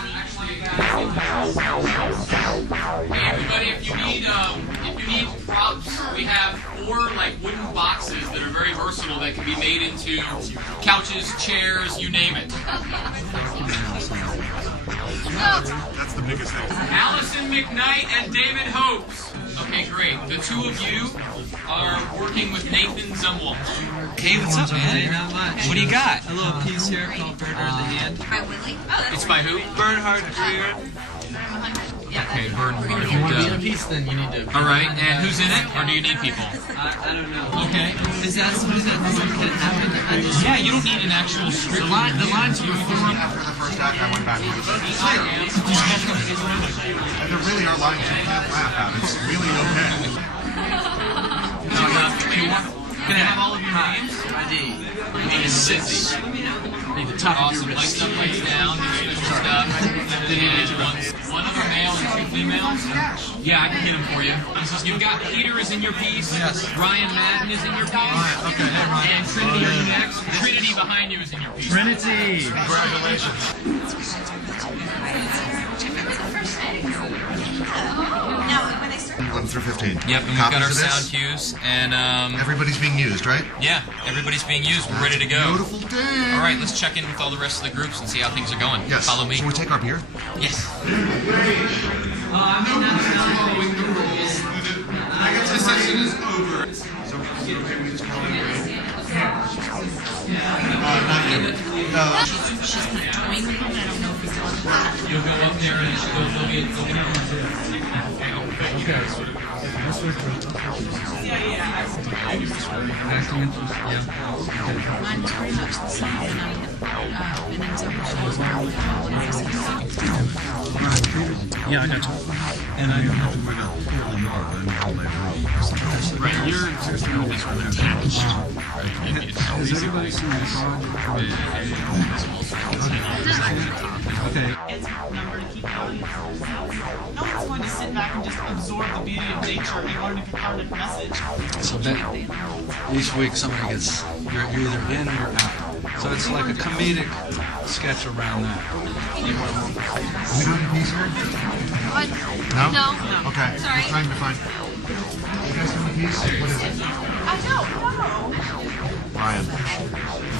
Hey everybody, if you need props, we have 4 like wooden boxes that are very versatile that can be made into couches, chairs, you name it. That's the biggest thing. Allison McKnight and David Hopes. Okay, great. The 2 of you are working with Nathan Zumwalt. Hey, what's up, man? Not much. What do you got? A little piece here called Bernhard the Hand. By Willie? Oh, It's by who? Bernhard Greer. Okay, Bernhard. If you want to be in a piece, then you need to... All right, and who's in it, or do you need people? I don't know. Okay. Is that something that can happen? Yeah, you don't need an actual script. The lines you perform. After the first act, I went back and there really are lines you can't laugh at. It's really okay. Can I have all of your names? Need a sissy. Need the top of your Awesome. wrist. Lights up, lights down, special stuff. And one other male and 2 females. Yeah, I can get them for you. You've got Peter is in your piece. Yes. Ryan Madden is in your piece. Ryan, okay. Hey, Ryan. And Trinity are next. Trinity behind you is in your piece. Trinity! Congratulations. Now, when they start... 11 through 15. Yep, and we've got our sound cues. And, Everybody's being used, right? yeah, everybody's being used. We're ready to go. Beautiful day. All right, let's check in with all the rest of the groups and see how things are going. Yes. Follow me. Shall we take our beer? Yes. This session is over. She's kind of toying with him, and I don't know if he's going to laugh. You'll go up there and they'll get Mine's pretty much the same, and I've been in several shows now. Yeah, I got you. And I don't have to worry about pulling more than all my rooms. Right, you're attached. Has everybody seen this song? Okay. It's a number to keep going. No one's going to sit back and just absorb the beauty of nature and learn a cathartic message. So then, each week somebody gets, you're either in or you're out. So it's like a comedic sketch around that. We doing a piece here? No? No. Okay. Sorry. I'm trying to find... You guys doing a piece? What is it? I don't know. Ryan.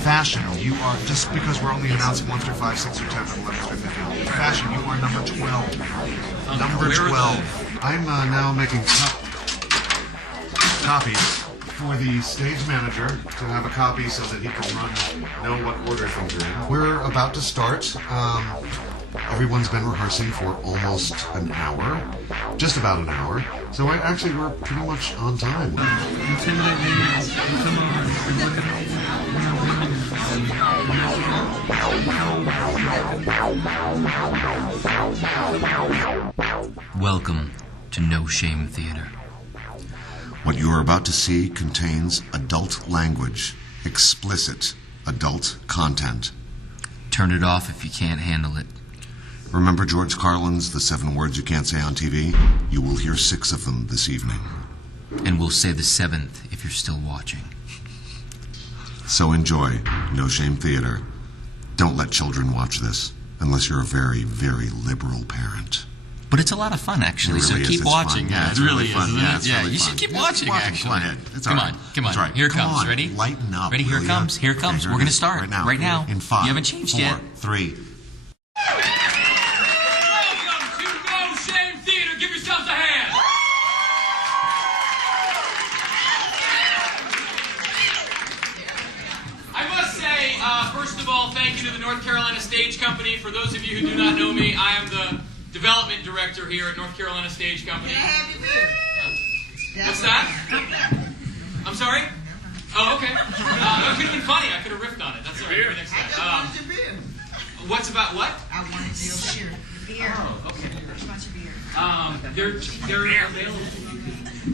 Fashion, you are, just because we're only announcing 1 through 5, 6 through 10, and 11 through 15. Fashion, you are number 12. Number 12. I'm now making copies for the stage manager to have a copy so that he can know what order things are in. We're about to start. Everyone's been rehearsing for almost an hour, just about an hour. So we're pretty much on time. Intimidate me, come over and look at it. Welcome to No Shame Theater. What you are about to see contains adult language, explicit adult content. Turn it off if you can't handle it. Remember George Carlin's The 7 Words You Can't Say on TV? You will hear 6 of them this evening. And we'll say the 7th if you're still watching. So enjoy No Shame Theater. Don't let children watch this, unless you're a very, very liberal parent. But it's a lot of fun, actually, so keep watching. Fun. Yeah, it's really fun. Yeah, you should keep watching, actually. Go ahead. It's come all on, right. come on. Right. Here it comes. On. Ready? Lighten up. Ready? Here it comes. Here it comes. We're going to start. Right now. In 5. You haven't changed 4, yet. 3. Welcome to No Shame Theater. Give yourselves a hand. I must say, first of all, thank you to the North Carolina Stage Company. For those of you who do not know me, I am the development director here at North Carolina Stage Company. What's that? I'm sorry? Oh, okay. That could have been funny. I could have riffed on it. That's all right. Next time. What's about what? I wanted your beer. Beer. Oh, okay. How much beer? They're available.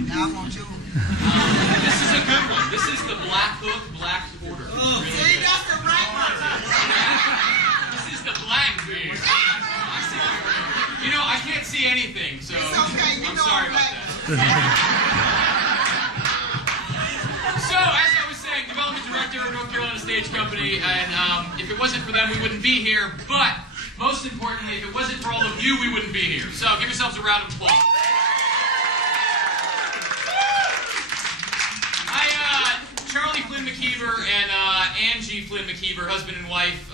Now I want you. This is a good one. This is the Black Hook Black Porter. Oh, see, that's the right one. This is the black beer. You know, I can't see anything, so okay. I'm sorry about that. So, as I was saying, development director of North Carolina Stage Company, and if it wasn't for them, we wouldn't be here. But most importantly, if it wasn't for all of you, we wouldn't be here. So give yourselves a round of applause. Charlie Flynn McKeever and Angie Flynn McKeever, husband and wife,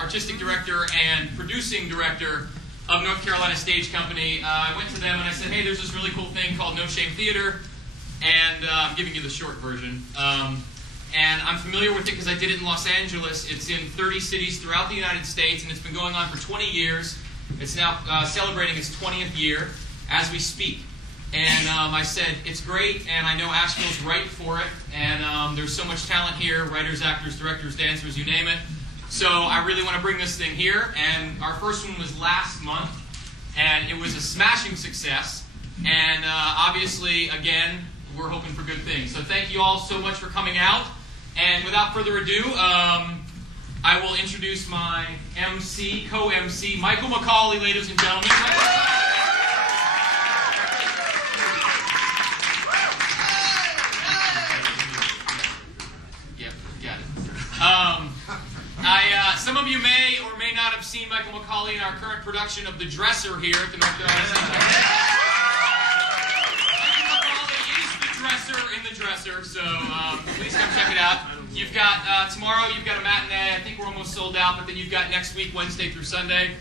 artistic director and producing director of North Carolina Stage Company. I went to them and I said, hey, there's this really cool thing called No Shame Theater, and I'm giving you the short version. And I'm familiar with it because I did it in Los Angeles. It's in 30 cities throughout the United States, and it's been going on for 20 years. It's now celebrating its 20th year as we speak. And I said, it's great, and I know Asheville's right for it, and there's so much talent here, writers, actors, directors, dancers, you name it. So I really want to bring this thing here, and our first one was last month, and it was a smashing success, and obviously, again, we're hoping for good things. So thank you all so much for coming out, and without further ado, I will introduce my MC, co-MC, Michael McCauley, ladies and gentlemen. Some of you may or may not have seen Michael McCauley in our current production of The Dresser here at the North Carolina State Company. Michael McCauley is the dresser in The Dresser, so please come check it out. You've got, tomorrow you've got a matinee. I think we're almost sold out, but then you've got next week, Wednesday through Sunday,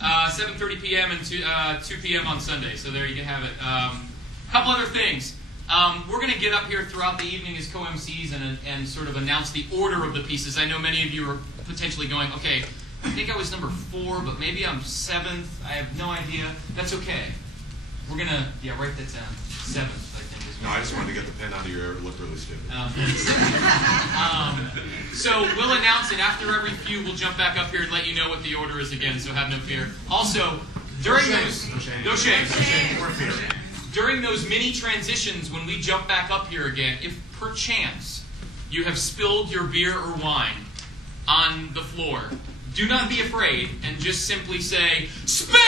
7:30 p.m. and 2 p.m. on Sunday, so there you can have it. A couple other things. We're going to get up here throughout the evening as co-MCs and sort of announce the order of the pieces. I know many of you are potentially going, okay, I think I was number 4, but maybe I'm 7th. I have no idea. That's okay. We're going to, yeah, write that down. 7th, I think. Is No, I just wanted to get the pen out of your ear. It looked really stupid. So we'll announce it after every few. We'll jump back up here and let you know what the order is again, so have no fear. Also, during those... No shame. During those mini transitions, when we jump back up here again, if perchance you have spilled your beer or wine on the floor, do not be afraid and just simply say, "Spill!"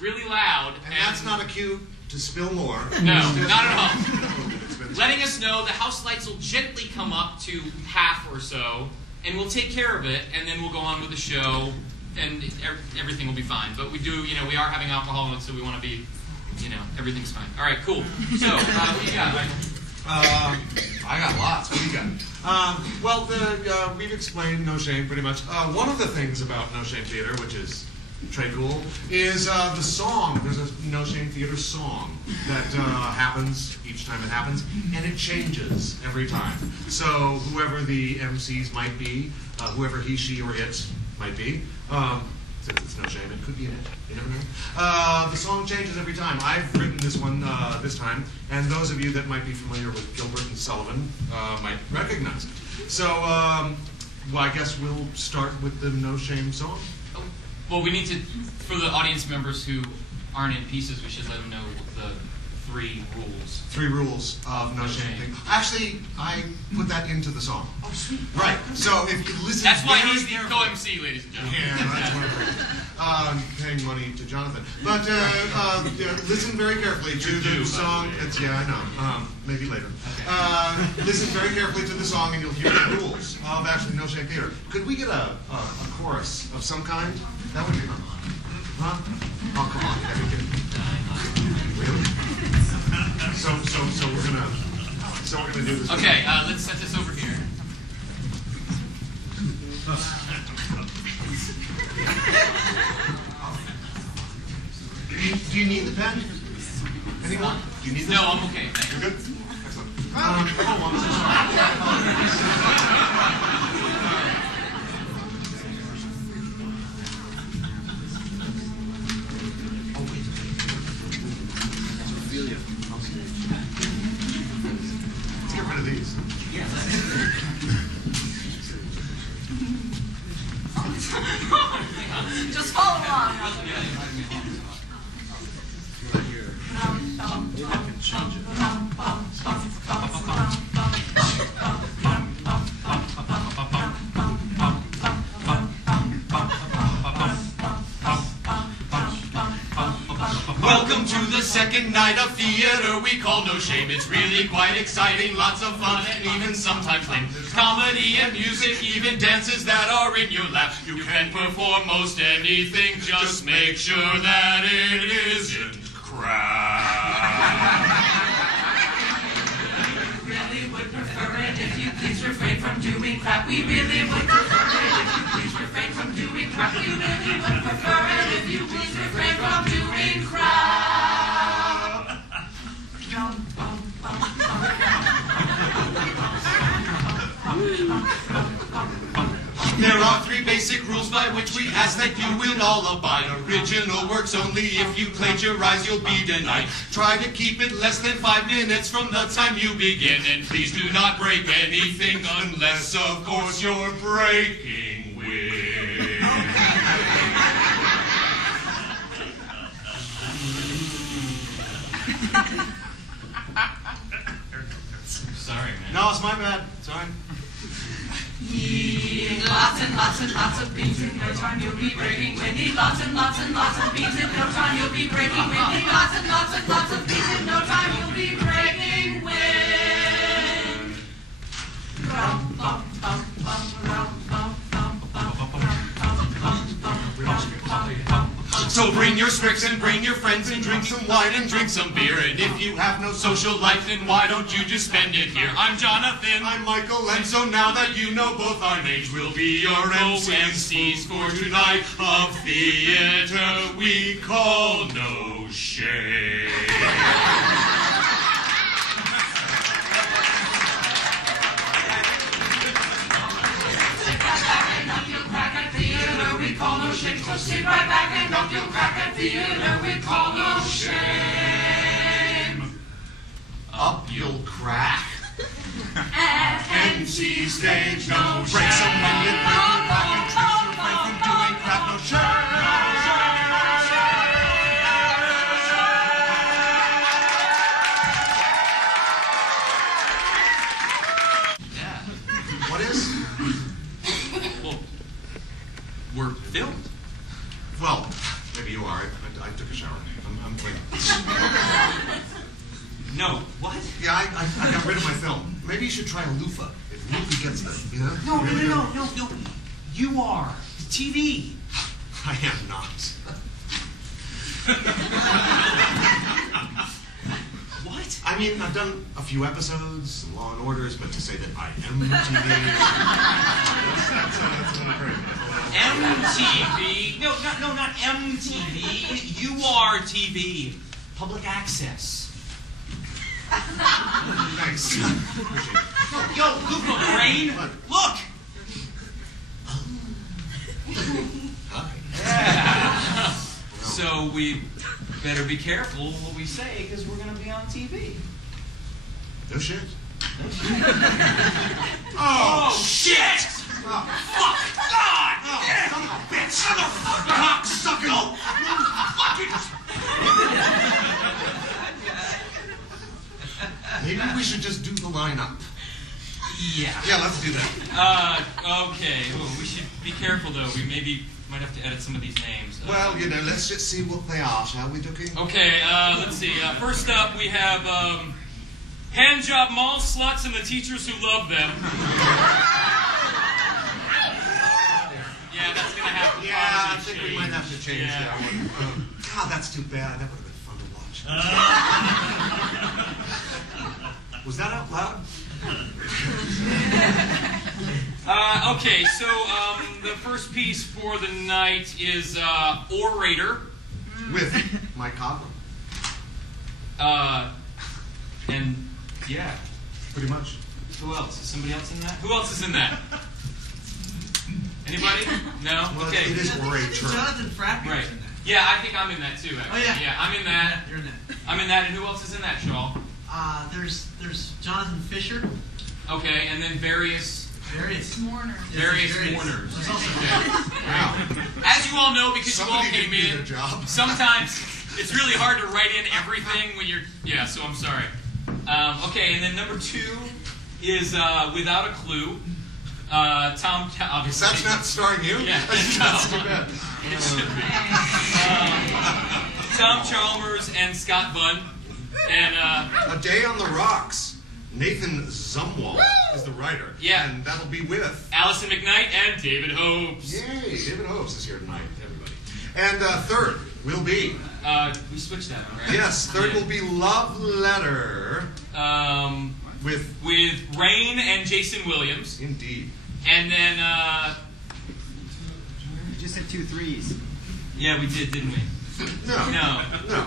really loud. And that's not a cue to spill more. No, not at all. Letting us know the house lights will gently come up to half or so, and we'll take care of it, and then we'll go on with the show, and everything will be fine. But we do, we are having alcohol, so we want to be... everything's fine. All right, cool. So, what do you got, Michael? I got lots. What do you got? We've explained No Shame pretty much. One of the things about No Shame Theater, which is très cool, is the song. There's a No Shame Theater song that happens each time it happens, and it changes every time. So whoever the MCs might be, whoever he, she, or it might be, since it's No Shame, it could be an it. You never know. The song changes every time. I've written this one this time, and those of you that might be familiar with Gilbert and Sullivan might recognize it. So, well, I guess we'll start with the No Shame song. Well, we need to, for the audience members who aren't in pieces, we should let them know the 3 rules. 3 rules of No Shame thing. Actually, I put that into the song. Oh, sweet. Right. So if you listen, that's why he's the co-MC, ladies and gentlemen. Yeah, that's one of the paying money to Jonathan. But listen very carefully to the song. I know. Maybe later. Okay. Listen very carefully to the song, and you'll hear the rules of actually No Shame Theater. Could we get a chorus of some kind? That would be fun. Huh? Oh, come on. Really? So we're gonna do this. Okay, let's set this over here. Do you need the pen? Anyone? Do you need this? No, I'm okay. Thanks. You're good? Excellent. Hold on. Let's get rid of these. Just follow along. Welcome to the second night of theater we call No Shame. It's really quite exciting, lots of fun and even sometimes lame. Comedy and music, even dances that are in your lap. You can perform most anything, just make sure that it isn't crap. We really would prefer it if you please refrain from doing crap. We really would prefer it if you please refrain from doing crap. We really would prefer it if you please refrain from doing crap. There are 3 basic rules by which we ask that you will all abide. Original works only. If you plagiarize, you'll be denied. Try to keep it less than 5 minutes from the time you begin. And please do not break anything unless, of course, you're breaking wind. Sorry, man. No, it's my bad. Sorry. Eating lots and lots and lots of beans in no time you'll be breaking wind. Eat lots and lots and lots of beans in no time you'll be breaking wind. Eat lots and lots and lots of beans in no time you'll be breaking wind. Rum, bum, bum, bum, rum, bum, bum, bum, rum, bum, bum, bum, rum, bum, bum. So bring your Spricks and bring your friends and drink some wine and drink some beer. And if you have no social life, then why don't you just spend it here? I'm Jonathan. I'm Michael, and so now that you know both our names, We'll be your MCs for tonight of theater we call No Shame. We call no shame, so sit right back and don't feel crack at theater we call no shame. up you'll crack. At MC stage, no Break shame. some wind and break your back and trick your brain from doing crap. No shame. What is? Well, we're filmed. Well, maybe you are. I took a shower. I'm clean. No, what? Yeah, I got rid of my film. Maybe you should try a loofah. It really gets them, you know? No, Really no, good. no, no, no. You are. TV. I am not. What? I mean, I've done a few episodes, some Law and Orders, but to say that I am TV, that's not great. MTV. No, not MTV. URTV. Public access. Thanks. Yo, Google brain. What? Look. So we better be careful what we say because we're going to be on TV. No shit. Oh, shit! Oh, Fuck! God! oh, son of a bitch! Motherfucker! Cocksucker! Maybe we should just do the lineup. Yeah. Yeah, let's do that. Okay. Well, we should be careful though. We maybe might have to edit some of these names. Well, you know, let's just see what they are, shall we, Dookie? Okay. Let's see. First up, we have handjob mall sluts and the teachers who love them. Yeah, that's gonna have to. Yeah, I probably think we change. might have to change Yeah. that one. God, that's too bad. That would have been fun to watch. Was that out loud? Okay, so the first piece for the night is Orator. With Mike Coughlin. And yeah, Pretty much. who else? Is somebody else in that? Who else is in that? Anybody? No? Well, Okay. it is Orator. Jonathan Frappier's Right. in that. Yeah, I think I'm in that too, actually. Oh, yeah. Yeah, I'm in that. You're in that. I'm in that, and who else is in that, Shaw? There's Jonathan Fisher. Okay, and then various Mourner. mourners. There's also Wow. As you all know, because Somebody you all came didn't do in, their job. sometimes it's really hard to write in everything when you're. Yeah, so I'm sorry. Okay, and then number 2 is Without a Clue. Tom, obviously. That's not starring you? Yeah. That's too bad. It should be. Tom Chalmers and Scott Bunn. And A Day on the Rocks. Nathan Zumwalt is the writer. Yeah. And that'll be with Allison McKnight and David Hopes. Yay, David Hopes is here tonight, everybody. And third will be... We switched that one, right? Yes, third will be Love Letter. With Rain and Jason Williams. Indeed. And then, You just said 2 3s. yeah, we did, didn't we? No.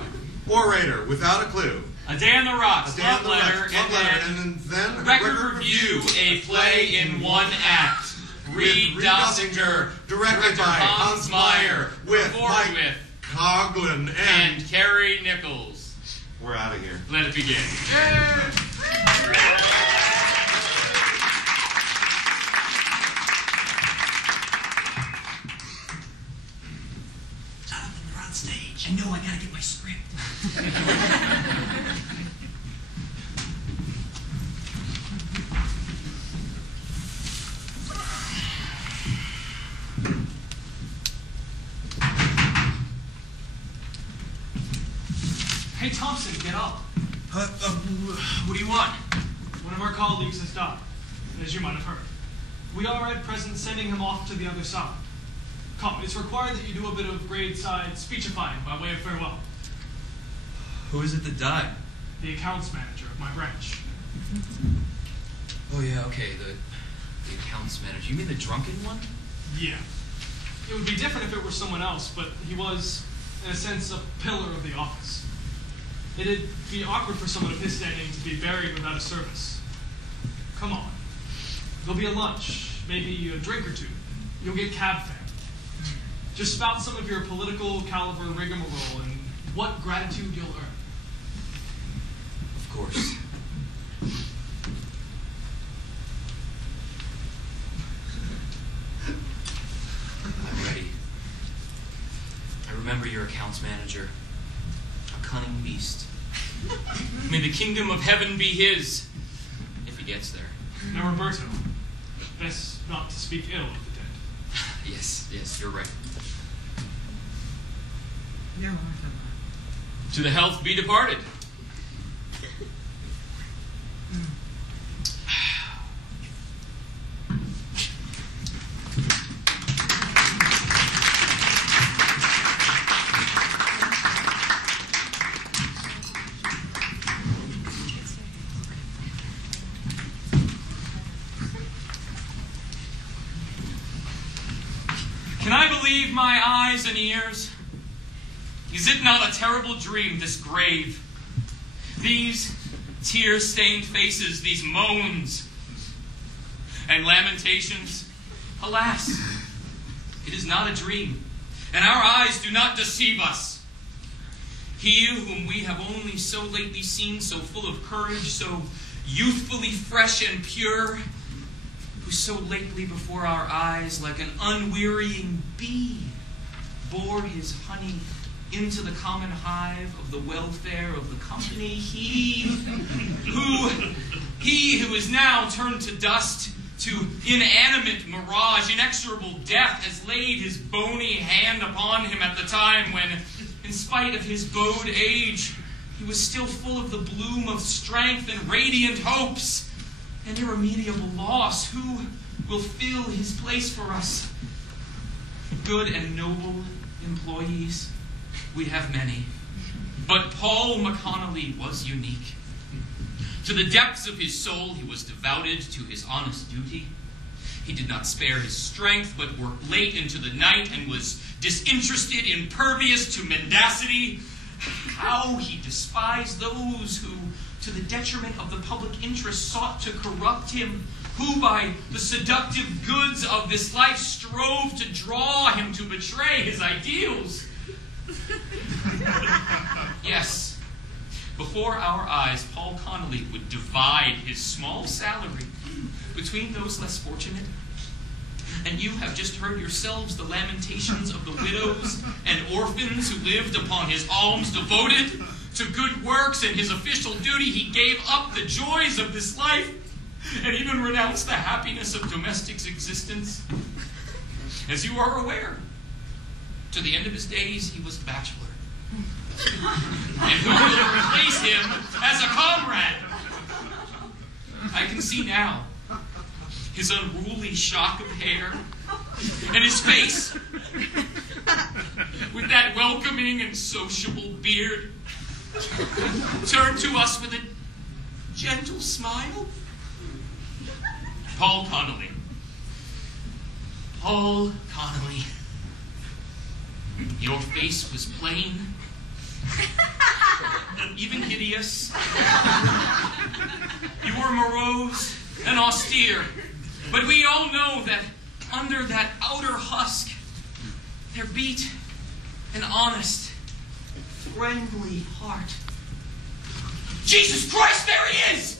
Orator, Without a Clue. A Day on the Rocks, A Day Love on the Letter, Rocks, Love Letter, and then Record Review, a play in one act. Reed Dossinger, directed by Hans Meyer, with performed Mike with Coughlin, and Carrie Nichols. we're out of here. Let it begin. Jonathan, they're on stage. I know, I gotta get my script. Hey, Thompson, get up. What do you want? One of our colleagues has died, as you might have heard. We are at present sending him off to the other side. Come, it's required that you do a bit of grade-side speechifying by way of farewell. Who is it that died? The accounts manager of my branch. Oh, yeah, okay, the accounts manager. You mean the drunken one? Yeah. It would be different if it were someone else, but he was, in a sense, a pillar of the office. It'd be awkward for someone of his standing to be buried without a service. Come on. There'll be a lunch, maybe a drink or two. You'll get cab fare. Just spout some of your political caliber rigmarole and what gratitude you'll earn. Of course. I'm ready. I remember your accounts manager. A cunning beast. May the kingdom of heaven be his, if he gets there. Now, Roberto, best not to speak ill of the dead. Yes, you're right. Yeah, To the health be departed. Can I believe my eyes and ears? Is it not a terrible dream, this grave? These tear-stained faces, these moans and lamentations? Alas, it is not a dream, and our eyes do not deceive us. He whom we have only so lately seen, so full of courage, so youthfully fresh and pure, who so lately before our eyes, like an unwearying bee, bore his honey into the common hive of the welfare of the company, he who is now turned to dust, to inanimate mirage, inexorable death, has laid his bony hand upon him at the time when, in spite of his bowed age, he was still full of the bloom of strength and radiant hopes. An irremediable loss. Who will fill his place for us? Good and noble employees, we have many. But Paul McConnelly was unique. To the depths of his soul, he was devoted to his honest duty. He did not spare his strength, but worked late into the night and was disinterested, impervious to mendacity. How he despised those who, to the detriment of the public interest, sought to corrupt him, who by the seductive goods of this life strove to draw him to betray his ideals. Yes, before our eyes, Paul Connolly would divide his small salary between those less fortunate. And you have just heard yourselves the lamentations of the widows and orphans who lived upon his alms. Devoted to good works and his official duty, he gave up the joys of this life and even renounced the happiness of domestic existence. As you are aware, to the end of his days, he was a bachelor. And who will replace him as a comrade? I can see now his unruly shock of hair and his face with that welcoming and sociable beard turned to us with a gentle smile. Paul Connolly. Paul Connolly. Your face was plain, even hideous. You were morose and austere, but we all know that under that outer husk there beat an honest, friendly heart. Jesus Christ, there he is!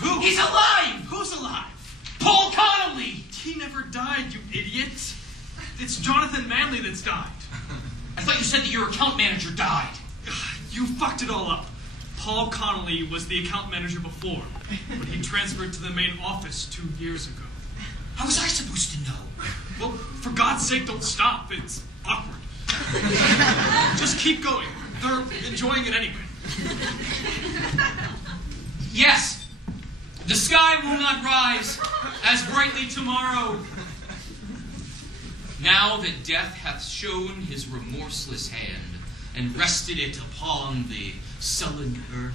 Who? He's alive! Who's alive? Paul Connolly! He never died, you idiot. It's Jonathan Manley that's died. I thought you said that your account manager died. You fucked it all up. Paul Connolly was the account manager before, but he transferred to the main office 2 years ago. How was I supposed to know? Well, for God's sake, don't stop. It's awkward. Just keep going. They're enjoying it anyway. Yes, the sky will not rise as brightly tomorrow. Now that death hath shown his remorseless hand and rested it upon the sullen earth.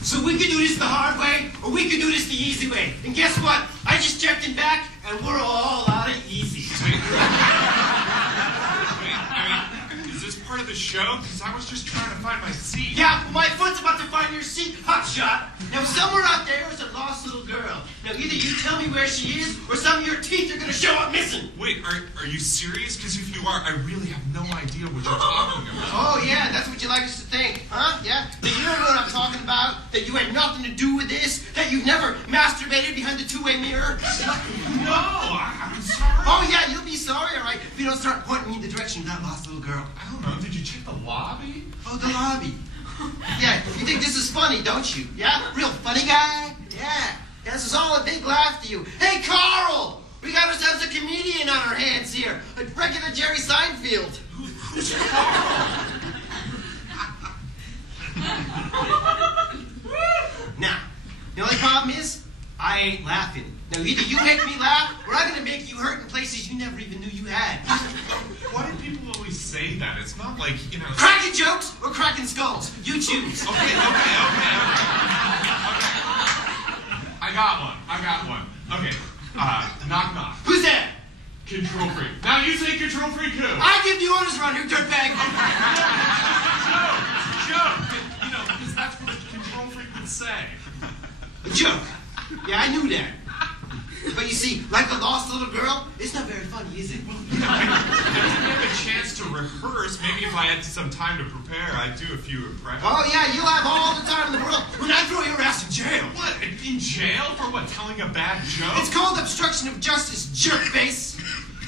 So we could do this the hard way, or we could do this the easy way. And guess what? I just checked in back, and we're all out of easy. Is this part of the show? Because I was just trying to find my seat. Yeah, well, my foot's about to find your seat, hotshot. Now, somewhere out there is a lost little girl. Now, either you tell me where she is, or some of your teeth are going to show up missing. Wait, are you serious? Because if you are, I really have no idea what you're talking about. Oh, yeah, that's what you like us to think, huh? Yeah? That you don't know what I'm talking about? That you had nothing to do with this? That you've never masturbated behind the two-way mirror? No, I'm sorry. Oh, yeah, you'll be sorry, all right, if you don't start pointing me in the direction of that lost little girl. I don't know. Did you check the lobby? Oh, the lobby. Yeah, you think this is funny, don't you? Yeah? Real funny guy? Yeah. This is all a big laugh to you. Hey, Carl! We got ourselves a comedian on our hands here. A regular Jerry Seinfeld. Who's Carl? Now, the only problem is, I ain't laughing. Now, either you make me laugh, or I'm going to make you hurt in places you never even knew you had. Why do people always say that? It's not like, you know... Cracking jokes or cracking skulls? You choose. Okay. I got one. Okay, knock knock. Who's that? Control freak. Now you say control freak who? I give the orders around here, dirtbag. Joke. You know, because that's what a control freak would say. A joke. Yeah, I knew that. But you see, like the lost little girl, it's not very funny, is it? I didn't have a chance to rehearse. Maybe if I had some time to prepare, I'd do a few impressions. Oh, yeah, you'll have all the time in the world when I throw your ass in jail. What? In jail? For what? Telling a bad joke? It's called obstruction of justice, jerkface.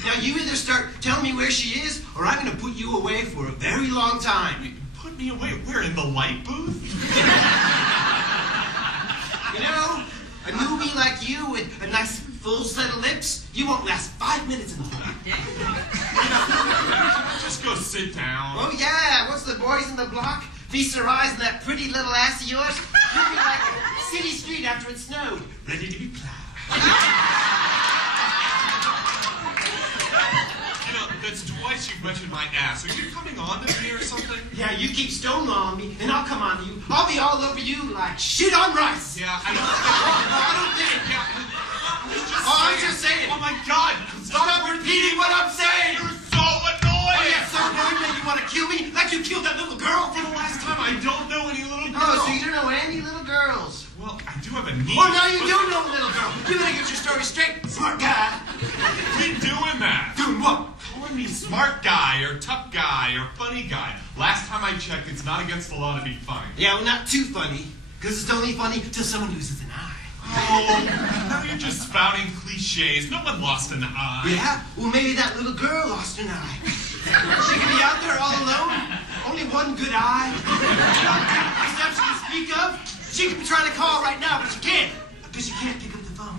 Now, you either start telling me where she is, or I'm going to put you away for a very long time. Put me away? Where? In the light booth? You know, a newbie like you with a nice full set of lips, you won't last 5 minutes in the hole. Just go sit down. Oh, yeah. Once the boys in the block feast their eyes on that pretty little ass of yours, you'll be like a city street after it snowed, ready to be plowed. You know, that's twice you've mentioned my ass. Are you coming on to me or something? Yeah, you keep stonewalling me, and I'll come on to you. I'll be all over you like shit on rice. Yeah, I don't think. Yeah. I'm just saying. Oh my God! Stop repeating what I'm saying. You're so annoying. Oh, yeah, so annoying that you want to kill me like you killed that little girl. For the last time, I don't know any little girls. Oh, so you don't know any little girls? Well, I do have a niece. Oh, now you do know a little girl. You better get your story straight, smart guy. Quit doing that. Doing what? Calling calling me smart guy or tough guy or funny guy. Last time I checked, it's not against the law to be funny. Yeah, well, not too funny, because it's only funny till someone loses an eye. Oh, now you're just spouting cliches. No one lost an eye. Yeah? Well, maybe that little girl lost an eye. She could be out there all alone, only one good eye. Exception to speak of. She could be trying to call right now, but she can't, because she can't pick up the phone.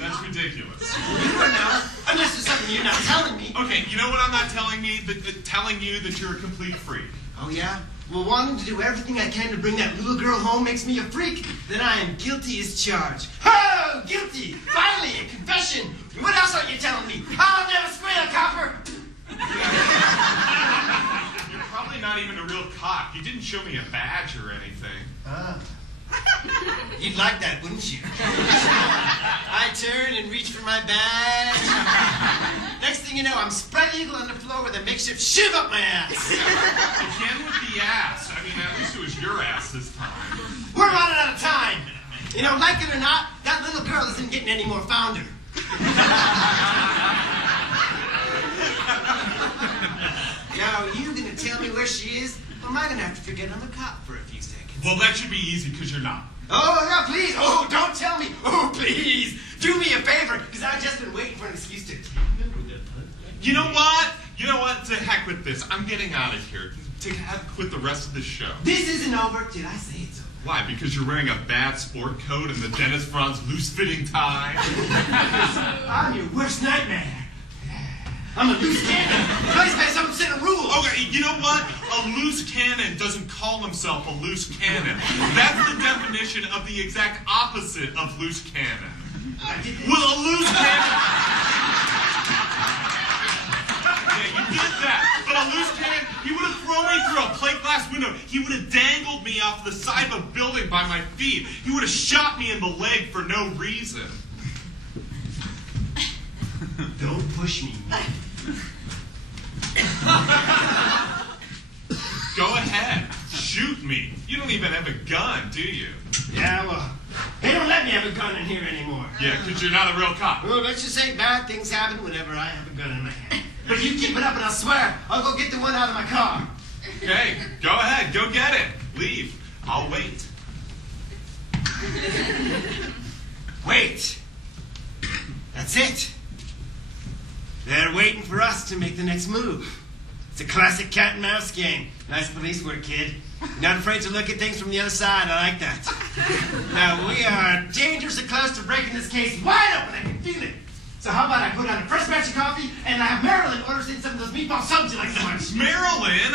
That's ridiculous. You don't know, unless there's something you're not telling me. Okay, you know what I'm not telling me? Telling you that you're a complete freak. Oh, yeah? Well, wanting to do everything I can to bring that little girl home makes me a freak. Then I am guilty as charged. Oh, guilty! Finally, a confession! What else are you telling me? I'll never squeal, copper! You're probably not even a real cop. You didn't show me a badge or anything. You'd like that, wouldn't you? I turn and reach for my badge. Next thing you know, I'm spread eagle on the floor with a makeshift shiv up my ass. Again with the ass. I mean, at least it was your ass this time. We're running out of time. You know, like it or not, that little girl isn't getting any more founder. Now, are you going to tell me where she is? Or am I going to have to forget I'm a cop for a few seconds? Well, that should be easy because you're not. Oh, yeah, please. Oh, don't tell me. Oh, please. Do me a favor, because I've just been waiting for an excuse to... You know what? You know what? To heck with this. I'm getting out of here. To quit the rest of the show. This isn't over. Did I say it's over? Why? Because you're wearing a bad sport coat and the Dennis Franz loose-fitting tie? I'm your worst nightmare. I'm a loose cannon. Place by some set of rules. Okay, you know what? A loose cannon doesn't call himself a loose cannon. That's the definition of the exact opposite of loose cannon. Well, a loose cannon... Yeah, you did that. But a loose cannon, he would have thrown me through a plate glass window. He would have dangled me off the side of a building by my feet. He would have shot me in the leg for no reason. Don't push me. Go ahead. Shoot me. You don't even have a gun, do you? Yeah, well, they don't let me have a gun in here anymore. Yeah, because you're not a real cop. Well, let's just say bad things happen whenever I have a gun in my hand. But you keep it up and I swear I'll go get the one out of my car. Okay, go ahead. Go get it. Leave. I'll wait. Wait. That's it. They're waiting for us to make the next move. It's a classic cat and mouse game. Nice police work, kid. Not afraid to look at things from the other side. I like that. Now, we are dangerously close to breaking this case wide open. I can feel it. So how about I go down a fresh batch of coffee and I have Marilyn order in some of those meatball subs you like so much. Marilyn?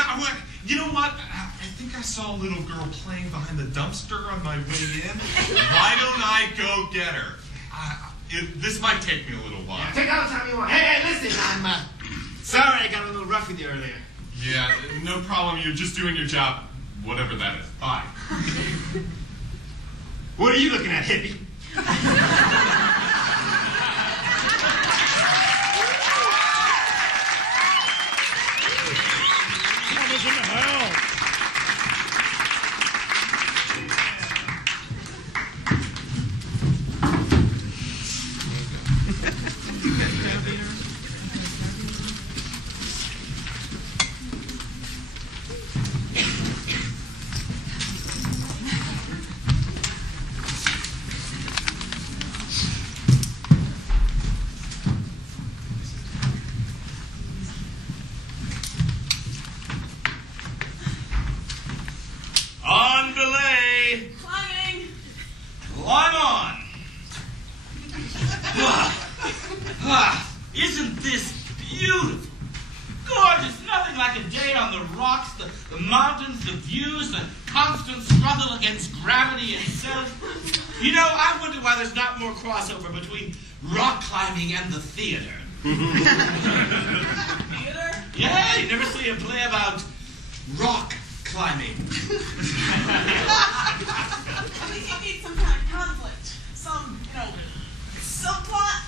You know what? I think I saw a little girl playing behind the dumpster on my way in. Why don't I go get her? This might take me a little while. Yeah, take all the time you want. Hey, listen, I'm sorry I got a little rough with you earlier. Yeah, no problem. You're just doing your job, whatever that is. Bye. What are you looking at, hippie? On belay. Climbing. Climb on. Isn't this beautiful? Gorgeous. Nothing like a day on the rocks, the mountains, the views, the constant struggle against gravity itself. You know, I wonder why there's not more crossover between rock climbing and the theater. Theater? Yeah, you never see a play about rock climbing. I think you need some kind of conflict. Some, subplot.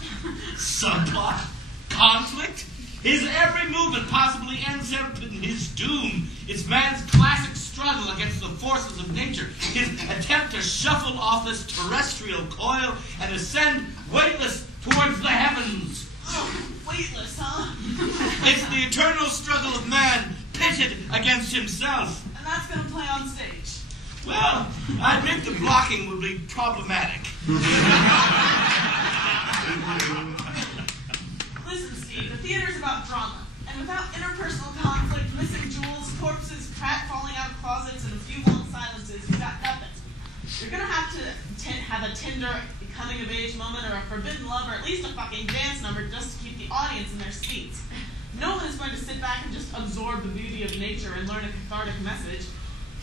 Subplot? Conflict? His every movement possibly ends up in his doom. It's man's classic struggle against the forces of nature, his attempt to shuffle off this terrestrial coil and ascend weightless towards the heavens. Oh, weightless, huh? It's the eternal struggle of man pitted against himself. And that's going to play on stage. Well, I admit the blocking will be problematic. Listen, Steve, the theater's about drama. And without interpersonal conflict, missing jewels, corpses, falling out of closets, and a few long silences, you've got nothing. You're going to have to have a tender coming-of-age moment or a forbidden love or at least a fucking dance number just to keep the audience in their seats. No one is going to sit back and just absorb the beauty of nature and learn a cathartic message.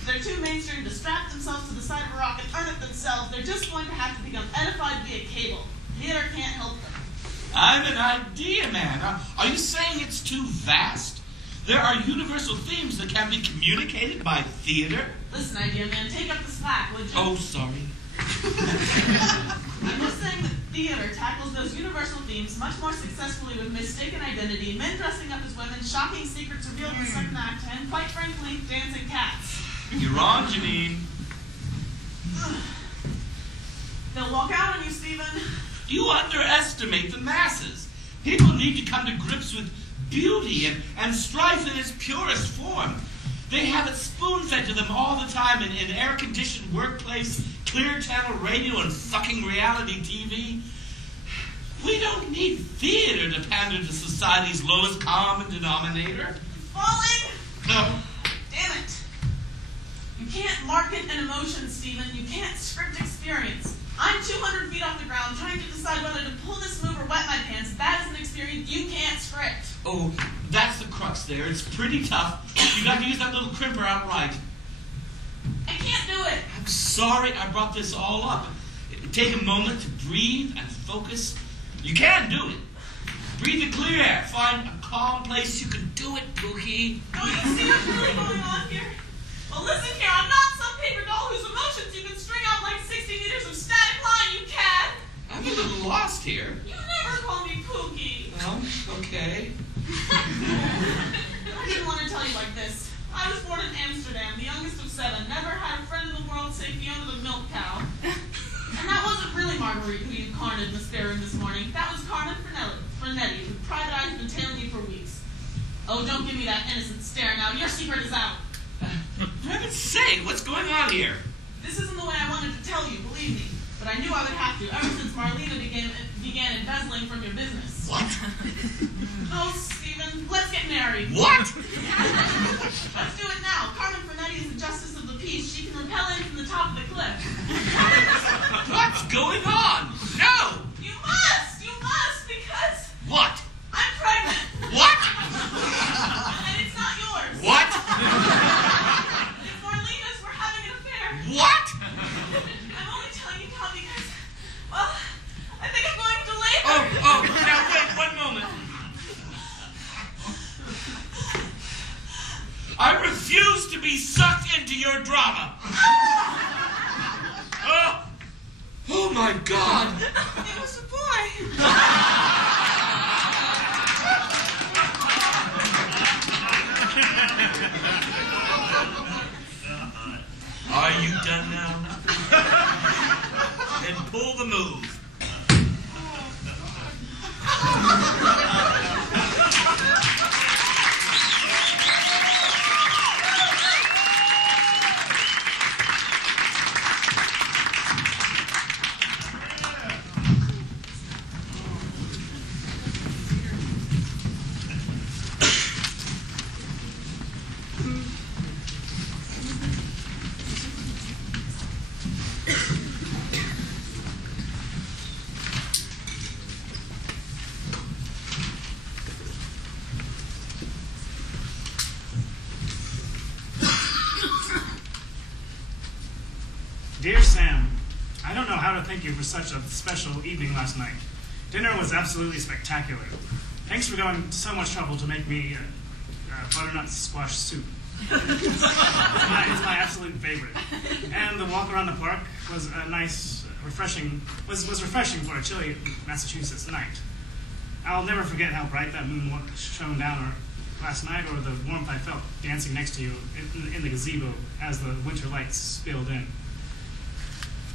If they're too mainstream to strap themselves to the side of a rock and earn it themselves, they're just going to have to become edified via cable. Theater can't help them. I'm an idea man. Are you saying it's too vast? There are universal themes that can be communicated by theater? Listen, idea man, take up the slack, would you? Oh, sorry. I'm just saying that theater tackles those universal themes much more successfully with mistaken identity, men dressing up as women, shocking secrets revealed in the second act, and, quite frankly, dancing cats. You're on, Janine. They'll walk out on you, Stephen. You underestimate the masses. People need to come to grips with beauty and strife in its purest form. They have it spoon-fed to them all the time in air-conditioned workplace, clear channel radio, and fucking reality TV. We don't need theater to pander to society's lowest common denominator. Falling? No. Damn it. You can't market an emotion, Stephen. You can't script experience. I'm 200 feet off the ground trying to decide whether to pull this move or wet my pants. That is an experience you can't script. Oh, that's the crux there. It's pretty tough. You got to use that little crimper outright. I can't do it. I'm sorry I brought this all up. Take a moment to breathe and focus. You can do it. Breathe the clear air. Find a calm place. You can do it, Pookie. Don't you see what's really going on here? Well, listen here. I'm not some paper doll whose emotions you can string out like 60 meters of static line, you cad. I'm a little lost here. You never call me Pookie. Oh, okay. I didn't want to tell you like this. I was born in Amsterdam, the youngest of 7. Never had a friend in the world save Fiona the milk cow. And that wasn't really Marguerite who you carned in the spare room this morning. That was Carmen Frenetti, whose private eyes have been tailing you for weeks. Oh, don't give me that innocent stare now. Your secret is out. For heaven's sake, what's going on here? This isn't the way I wanted to tell you, believe me. But I knew I would have to, ever since Marlena began embezzling from your business. What? Oh, Stephen, let's get married. What? Let's do it now. Carmen Frenetti is the justice of the peace. She can rappel in from the top of the cliff. What's going on? No! You must, because... What? I'm pregnant. What? And it's not yours. What? It's Marlena's. We're having an affair. What? I'm only telling you now because, well, I think I'm going to labor. Oh, now wait 1 moment. I refuse to be sucked into your drama. Oh my God. It was a boy. Are you done now? Then pull the move. Dear Sam, I don't know how to thank you for such a special evening last night. Dinner was absolutely spectacular. Thanks for going to so much trouble to make me butternut squash soup. It's my absolute favorite. And the walk around the park was refreshing for a chilly Massachusetts night. I'll never forget how bright that moon shone down last night or the warmth I felt dancing next to you in the gazebo as the winter lights spilled in.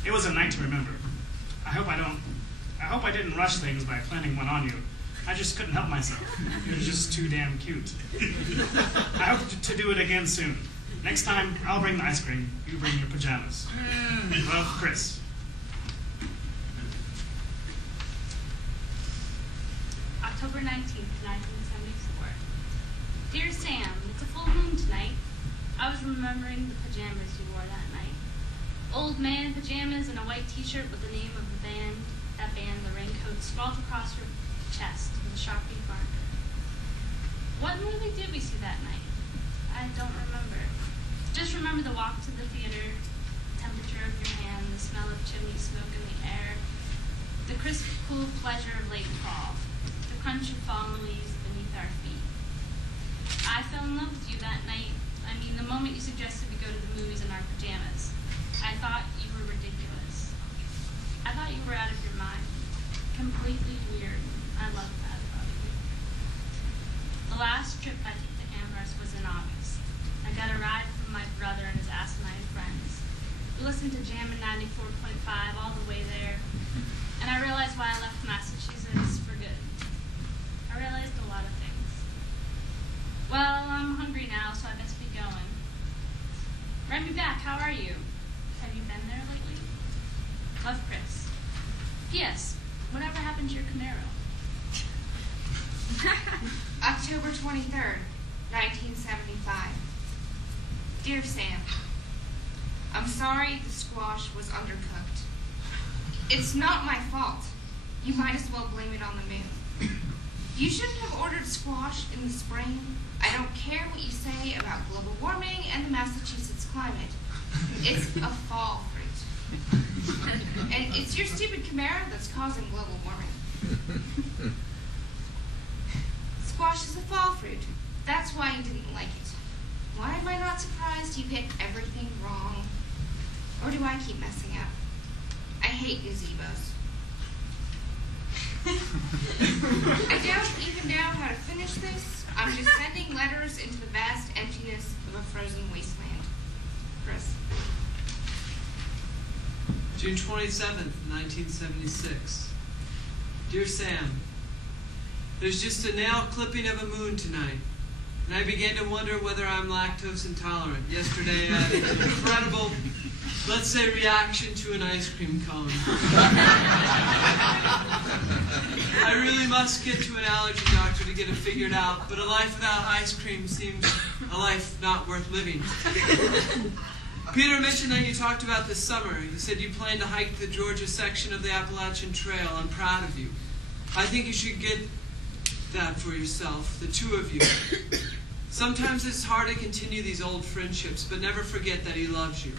It was a night to remember. I hope I didn't rush things by planning one on you. I just couldn't help myself. It was just too damn cute. I hope to do it again soon. Next time, I'll bring the ice cream. You bring your pajamas. Love, Chris. October 19th, 1974. Dear Sam, it's a full moon tonight. I was remembering the pajamas you wore that night. Old man pajamas and a white t-shirt with the name of the band. That band, the raincoat, scrawled across your chest in Sharpie marker. What movie did we see that night? I don't remember. Just remember the walk to the theater, the temperature of your hand, the smell of chimney smoke in the air, the crisp, cool pleasure of late fall, the crunch of fallen leaves beneath our feet. I fell in love with you that night. I mean, the moment you suggested we go to the movies in our pajamas. I thought you were ridiculous. I thought you were out of your mind. Completely weird. I love that about you. The last trip I took to Amherst was in August. I got a ride from my brother and his asinine friends. We listened to Jammin' 94.5 all the way there, and I realized why I left Massachusetts for good. I realized a lot of things. Well, I'm hungry now, so I best be going. Write me back, how are you? Have you been there lately? Love, Chris. P.S. Whatever happened to your Camaro? October 23rd, 1975. Dear Sam, I'm sorry the squash was undercooked. It's not my fault. You might as well blame it on the moon. You shouldn't have ordered squash in the spring. I don't care what you say about global warming and the Massachusetts climate. It's a fall fruit. And it's your stupid Camaro that's causing global warming. Squash is a fall fruit. That's why you didn't like it. Why am I not surprised you picked everything wrong? Or do I keep messing up? I hate gazebos. I don't even know how to finish this. I'm just sending letters into the vast emptiness of a frozen wasteland. Chris. June 27th, 1976. Dear Sam, there's just a nail clipping of a moon tonight, and I began to wonder whether I'm lactose intolerant. Yesterday I had an incredible, let's say, reaction to an ice cream cone. I really must get to an allergy doctor to get it figured out, but a life without ice cream seems a life not worth living. Peter mentioned that you talked about this summer. You said you plan to hike the Georgia section of the Appalachian Trail. I'm proud of you. I think you should get that for yourself, the two of you. Sometimes it's hard to continue these old friendships, but never forget that he loves you.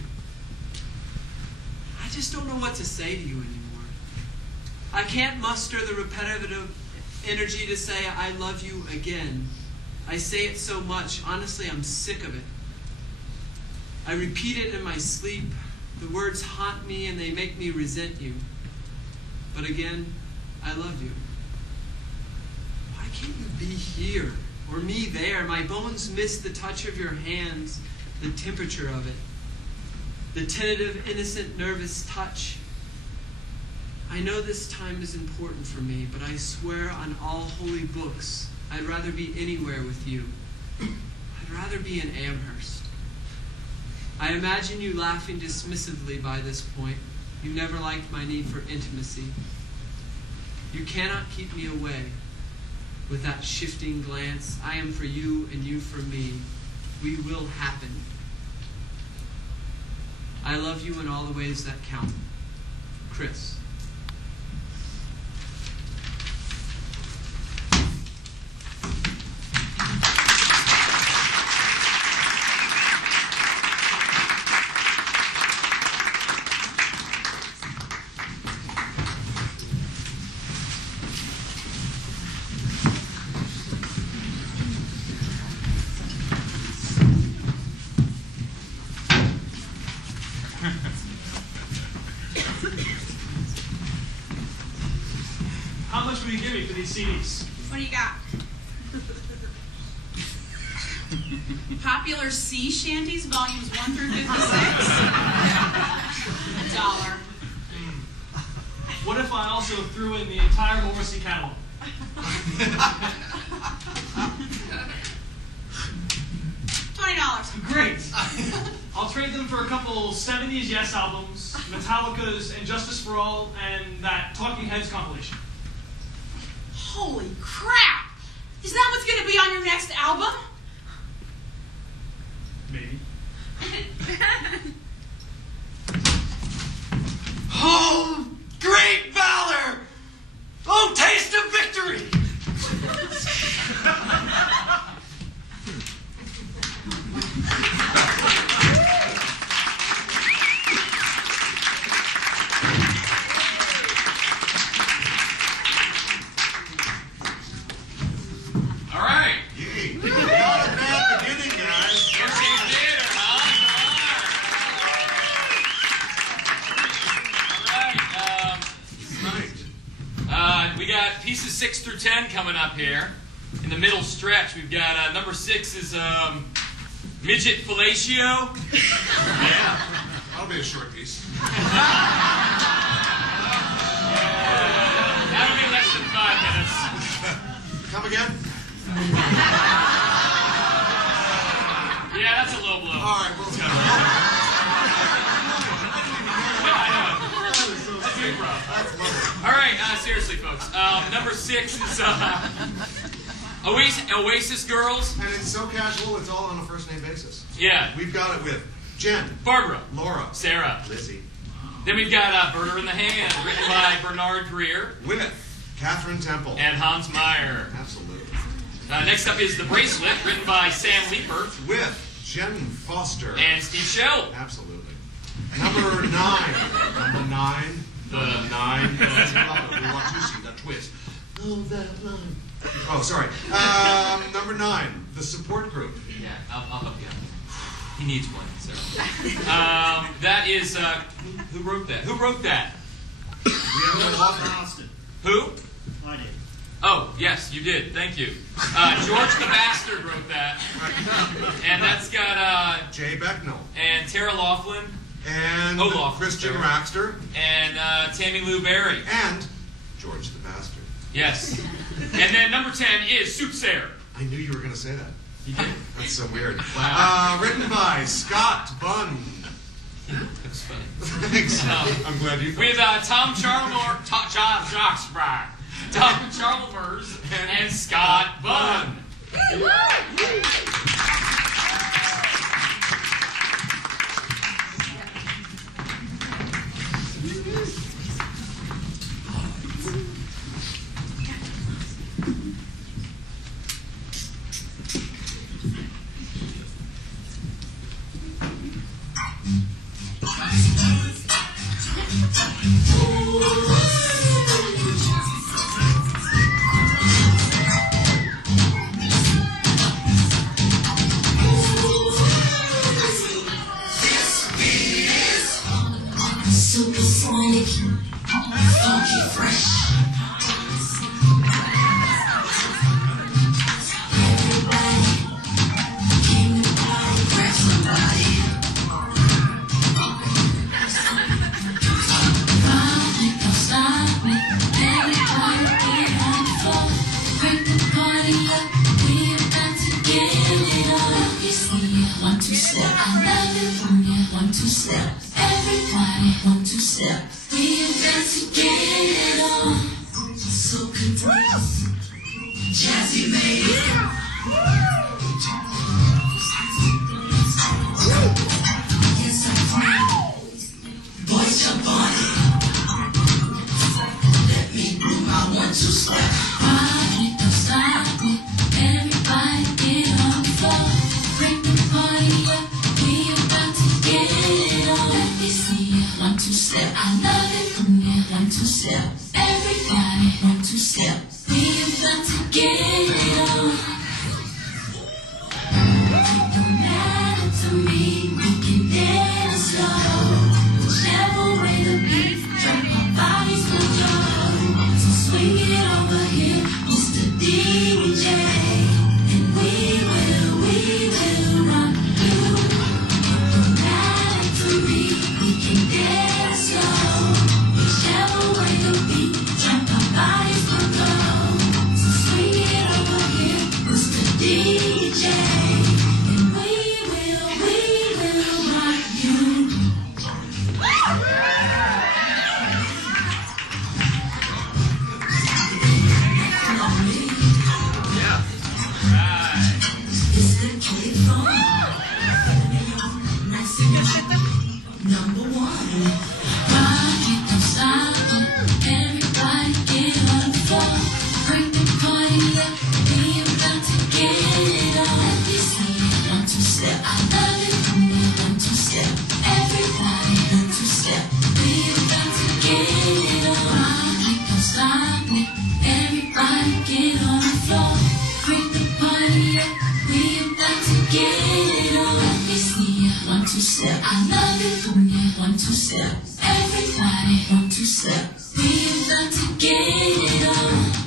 I just don't know what to say to you anymore. I can't muster the repetitive energy to say I love you again. I say it so much. Honestly, I'm sick of it. I repeat it in my sleep. The words haunt me and they make me resent you. But again, I love you. Why can't you be here or me there? My bones miss the touch of your hands, the temperature of it, the tentative, innocent, nervous touch. I know this time is important for me, but I swear on all holy books, I'd rather be anywhere with you. I'd rather be in Amherst. I imagine you laughing dismissively by this point. You never liked my need for intimacy. You cannot keep me away with that shifting glance. I am for you and you for me. We will happen. I love you in all the ways that count. Chris. How much will you give me for these CDs? What do you got? Popular sea shanties, volumes 1 through 56. $1. What if I also threw in the entire Morrissey catalog? $20. Great. I'll trade them for a couple 70s Yes albums, Metallica's and Justice for All, and that Talking Heads compilation. Holy crap! Is that what's going to be on your next album? Maybe. Oh, great valor! Oh, taste of victory! All right. Yay. Not a bad beginning, guys. Mercy Theater, huh? All right. We got pieces 6 through 10 coming up here. In the middle stretch, we've got number 6 is Midget Fellatio. Yeah. That'll be a short piece. That'll be less than 5 minutes. Come again? Yeah, that's a low blow. All right, we'll go. That's improv. All right, seriously, folks. Number 6 is Oasis Girls. And it's so casual, it's all on a first name basis. Yeah. We've got it with Jen, Barbara, Laura, Sarah, Lizzie, Then we've got Burner in the Hand, written by Bernard Greer. With Catherine Temple. And Hans Meyer. Absolutely. Next up is The Bracelet, written by Sam Leeper. With Jen Foster. And Steve Shell. Absolutely. Number 9. Number 9. The 9. We want to see that twist. Oh, that line. Oh, sorry. Number 9. The Support Group. Yeah, I'll help you out. He needs one, so. That is, who wrote that? Who wrote that? We have no author. Who? I did. Oh, yes, you did. Thank you. George the Bastard wrote that. And that's got, Jay Becknell. And Tara Laughlin. And Christian Raxter. And Tammy Lou Berry. And George the Bastard. Yes. And then number 10 is Soothsayer. I knew you were going to say that. You did? That's so weird. Wow. Written by Scott Bunn. That's funny. Thanks. I'm glad you. With Tom Charlemers, Tom Charlemers, and Scott Bunn. Supersonic, funky fresh. Everybody came to party, grab somebody. Party, don't stop me. Everybody get on the floor. Break the party up. We about to get it on. You see it, 1, 2 step. I love it when you 1, 2 step. Everybody 1, 2 step. We about to get it on. So compressed. Jazzy lady. Yes, I'm fine. Boys jump on it. Let me do my 1, 2 step. Party, don't stop me. Everybody get on the floor. Break the party up. We about to get it on. Let me see it. 1, 2 step. I love it when you 1, 2 step. Everybody 1, 2 step. We about to get it on. It don't matter to me. We can dance slow. Whichever way the beat drop, our bodies will go. So swing it over here, Mr. DJ, and we will. step. I love it when you 1 2 step. Everybody 1 2 step. We about to get it on.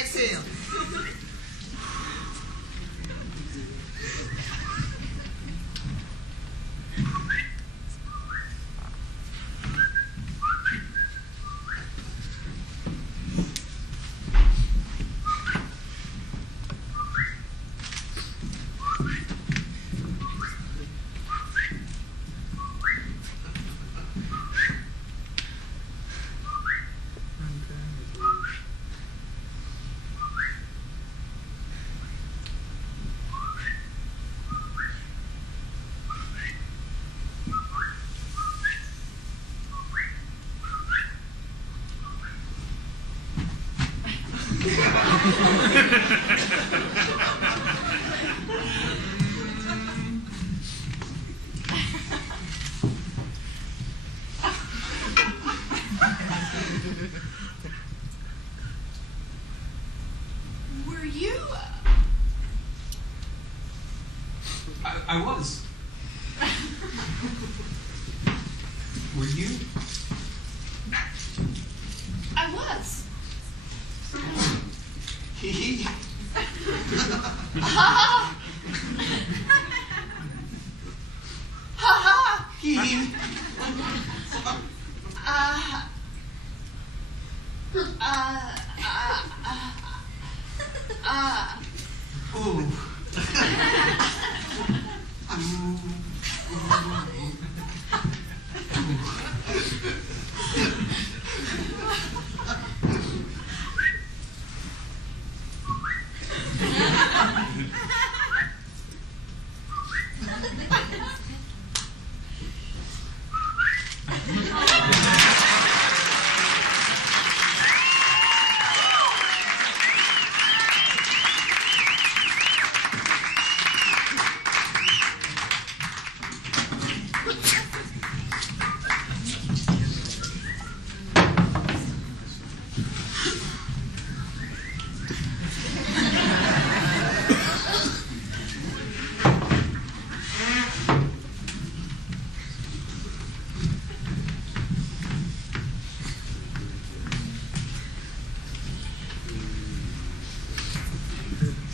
Exhale. Were you? I was. Were you? I was. Hee Ha ha. Ha ha. hee. Ooh.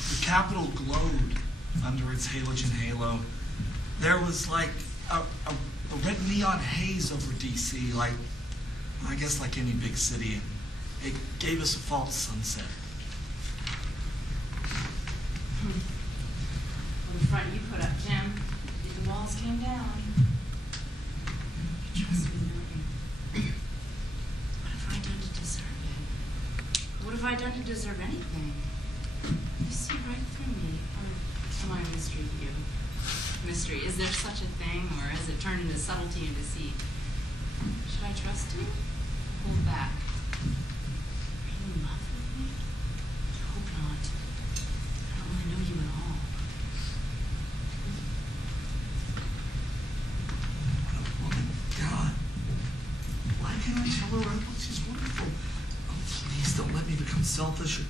The Capitol glowed under its halogen halo. There was like a red neon haze over DC, like, I guess like any big city. It gave us a false sunset. Well, the front you put up, Jim, the walls came down. Trust me, Milton. What have I done to deserve it? What have I done to deserve anything? You see right through me. Or am I a mystery to you? Mystery. Is there such a thing, or has it turned into subtlety and deceit? Should I trust you? Hold back. Are you in love with me? I hope not. I don't really know you at all. What a woman. God. Why can't I tell her she's wonderful? Oh, please don't let me become selfish or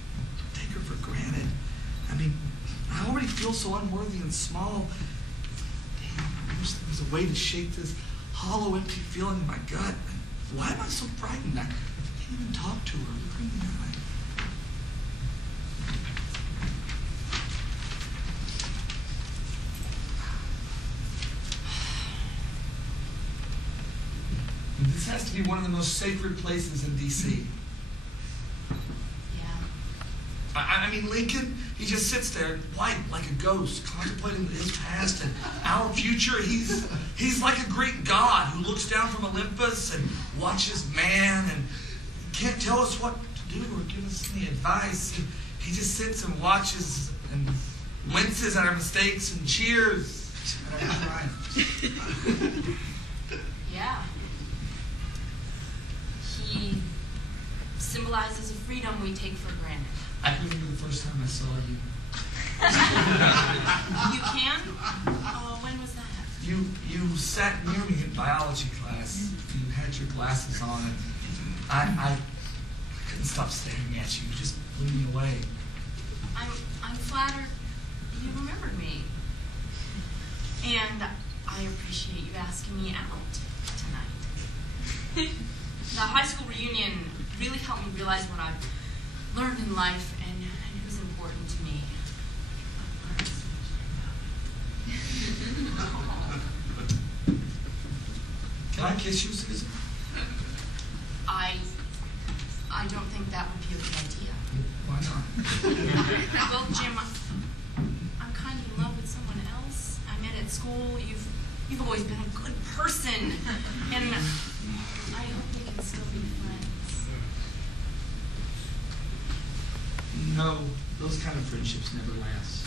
take her for granted. I mean, I already feel so unworthy and small. Damn, I wish there was a way to shake this hollow, empty feeling in my gut. Why am I so frightened? I can't even talk to her. Look her in the eye. This has to be one of the most sacred places in DC. Yeah. I mean, Lincoln, he just sits there, white like a ghost, contemplating his past and our future. He's like a Greek god who looks down from Olympus and watches man and can't tell us what to do or give us any advice. He just sits and watches and winces at our mistakes and cheers at our triumphs. Yeah. He symbolizes a freedom we take for granted. I remember the first time I saw you. You can? When was that? You sat near me in biology class. You had your glasses on, and I couldn't stop staring at you. You just blew me away. I'm flattered you remembered me. And I appreciate you asking me out tonight. The high school reunion really helped me realize what I've learned in life and it was important to me. Can I kiss you, Susan? I don't think that would be a good idea. Why not? Well, Jim, I'm kind of in love with someone else. I met at school. You've always been a good person, and I hope we can still be friends. No, those kind of friendships never last.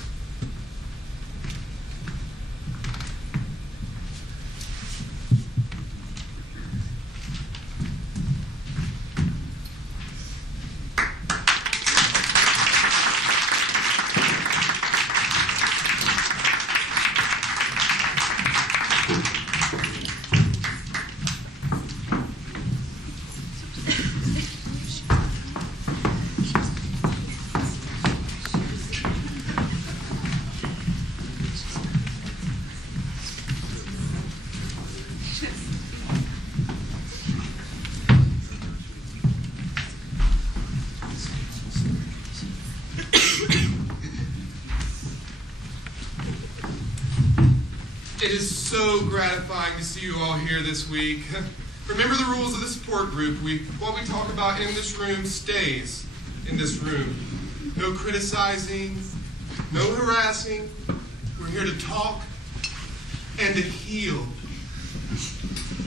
It is so gratifying to see you all here this week. Remember the rules of the support group. What we talk about in this room stays in this room. No criticizing, no harassing. We're here to talk and to heal.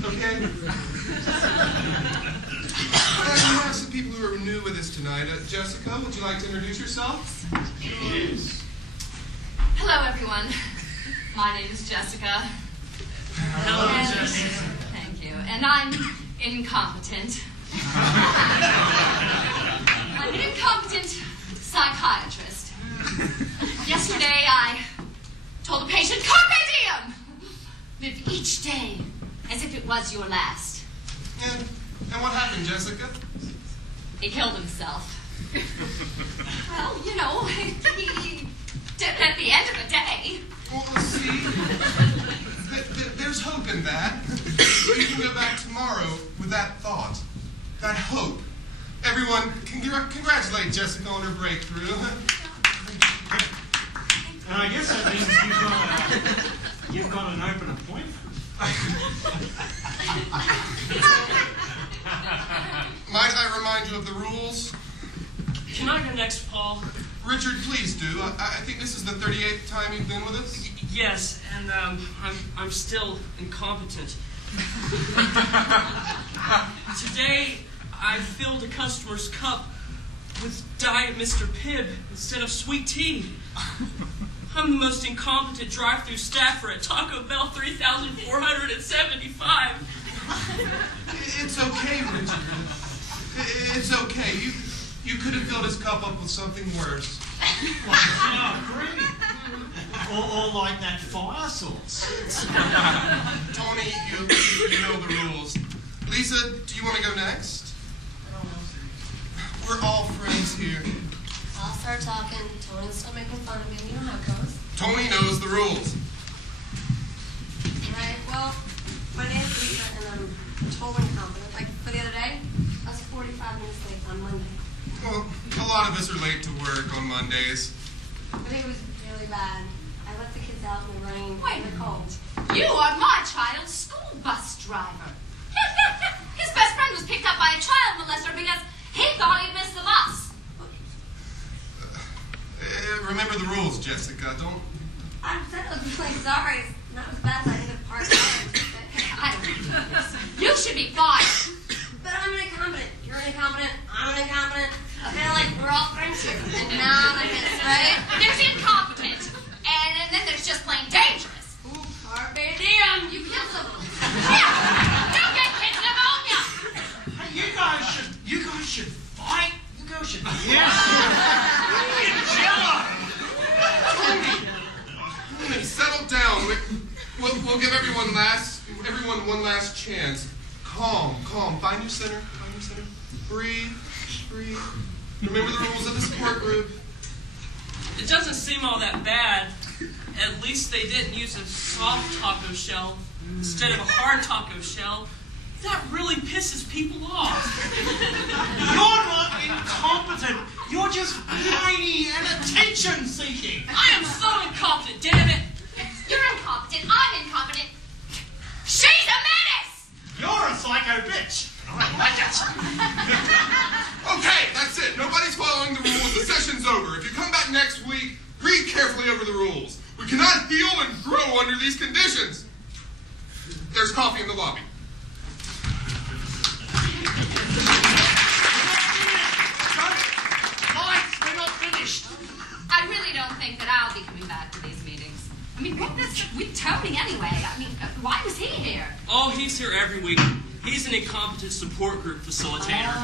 Okay? We have some people who are new with us tonight. Jessica, would you like to introduce yourself? Yes. Hello, everyone. My name is Jessica. Hello, Jessica. Thank you. And I'm incompetent. I'm an incompetent psychiatrist. Yesterday, I told a patient, "Carpe diem! Live each day as if it was your last." And what happened, Jessica? He killed himself. Well, you know, he did it at the end of the day. Well, see, there's hope in that. You can go back tomorrow with that thought, that hope. Everyone, congratulate Jessica on her breakthrough. And I guess that means you've got an open appointment. Might I remind you of the rules? Can I go next, Paul? Richard, please do. I think this is the 38th time you've been with us. Yes, and I'm still incompetent. Today, I filled a customer's cup with Diet Mr. Pibb instead of sweet tea. I'm the most incompetent drive-thru staffer at Taco Bell 3,475. It's okay, Richard. It's okay. You could have filled his cup up with something worse. Oh, great. Or like that fire sauce. Tony, you know the rules. Lisa, do you want to go next? We're all friends here. I'll start talking. Tony's still making fun of me. You know how it goes. Tony knows the rules. Right, well, my name's Lisa, and I'm totally incompetent. Like, for the other day, I was 45 minutes late on Monday. Well, a lot of us are late to work on Mondays. I think it was really bad. I left the kids out in the rain in the cold. You are my child's school bus driver. His best friend was picked up by a child molester because he thought he'd missed the bus. remember the rules, Jessica. Don't... I said I was really sorry. It's not as bad as I did at part time. I don't do this. You should be fired. But I'm an incompetent. You're an incompetent. I'm an incompetent. I feel like we're all friends here. Anonymous, right? There's incompetent, and then there's just plain dangerous. Ooh, carpe diem. You kill someone. Yeah, you get kids pneumonia. Hey, you guys should fight. You guys should. Yes. Jello. Settle down. We'll give everyone one last chance. Calm. Find your center. Breathe. Remember the rules of the support group. It doesn't seem all that bad. At least they didn't use a soft taco shell instead of a hard taco shell. That really pisses people off. You're not incompetent. You're just whiny and attention-seeking. I am so incompetent, damn it. You're incompetent. I'm incompetent. She's a menace. You're a psycho bitch. I like it. Okay, that's it. Nobody's following the rules. The session's over. If you come back next week, read carefully over the rules. We cannot heal and grow under these conditions. There's coffee in the lobby. Lights, we're not finished. I really don't think that I'll be coming back to these meetings. I mean, what was with Tony anyway? I mean, why was he here? Oh, he's here every week. He's an incompetent support group facilitator.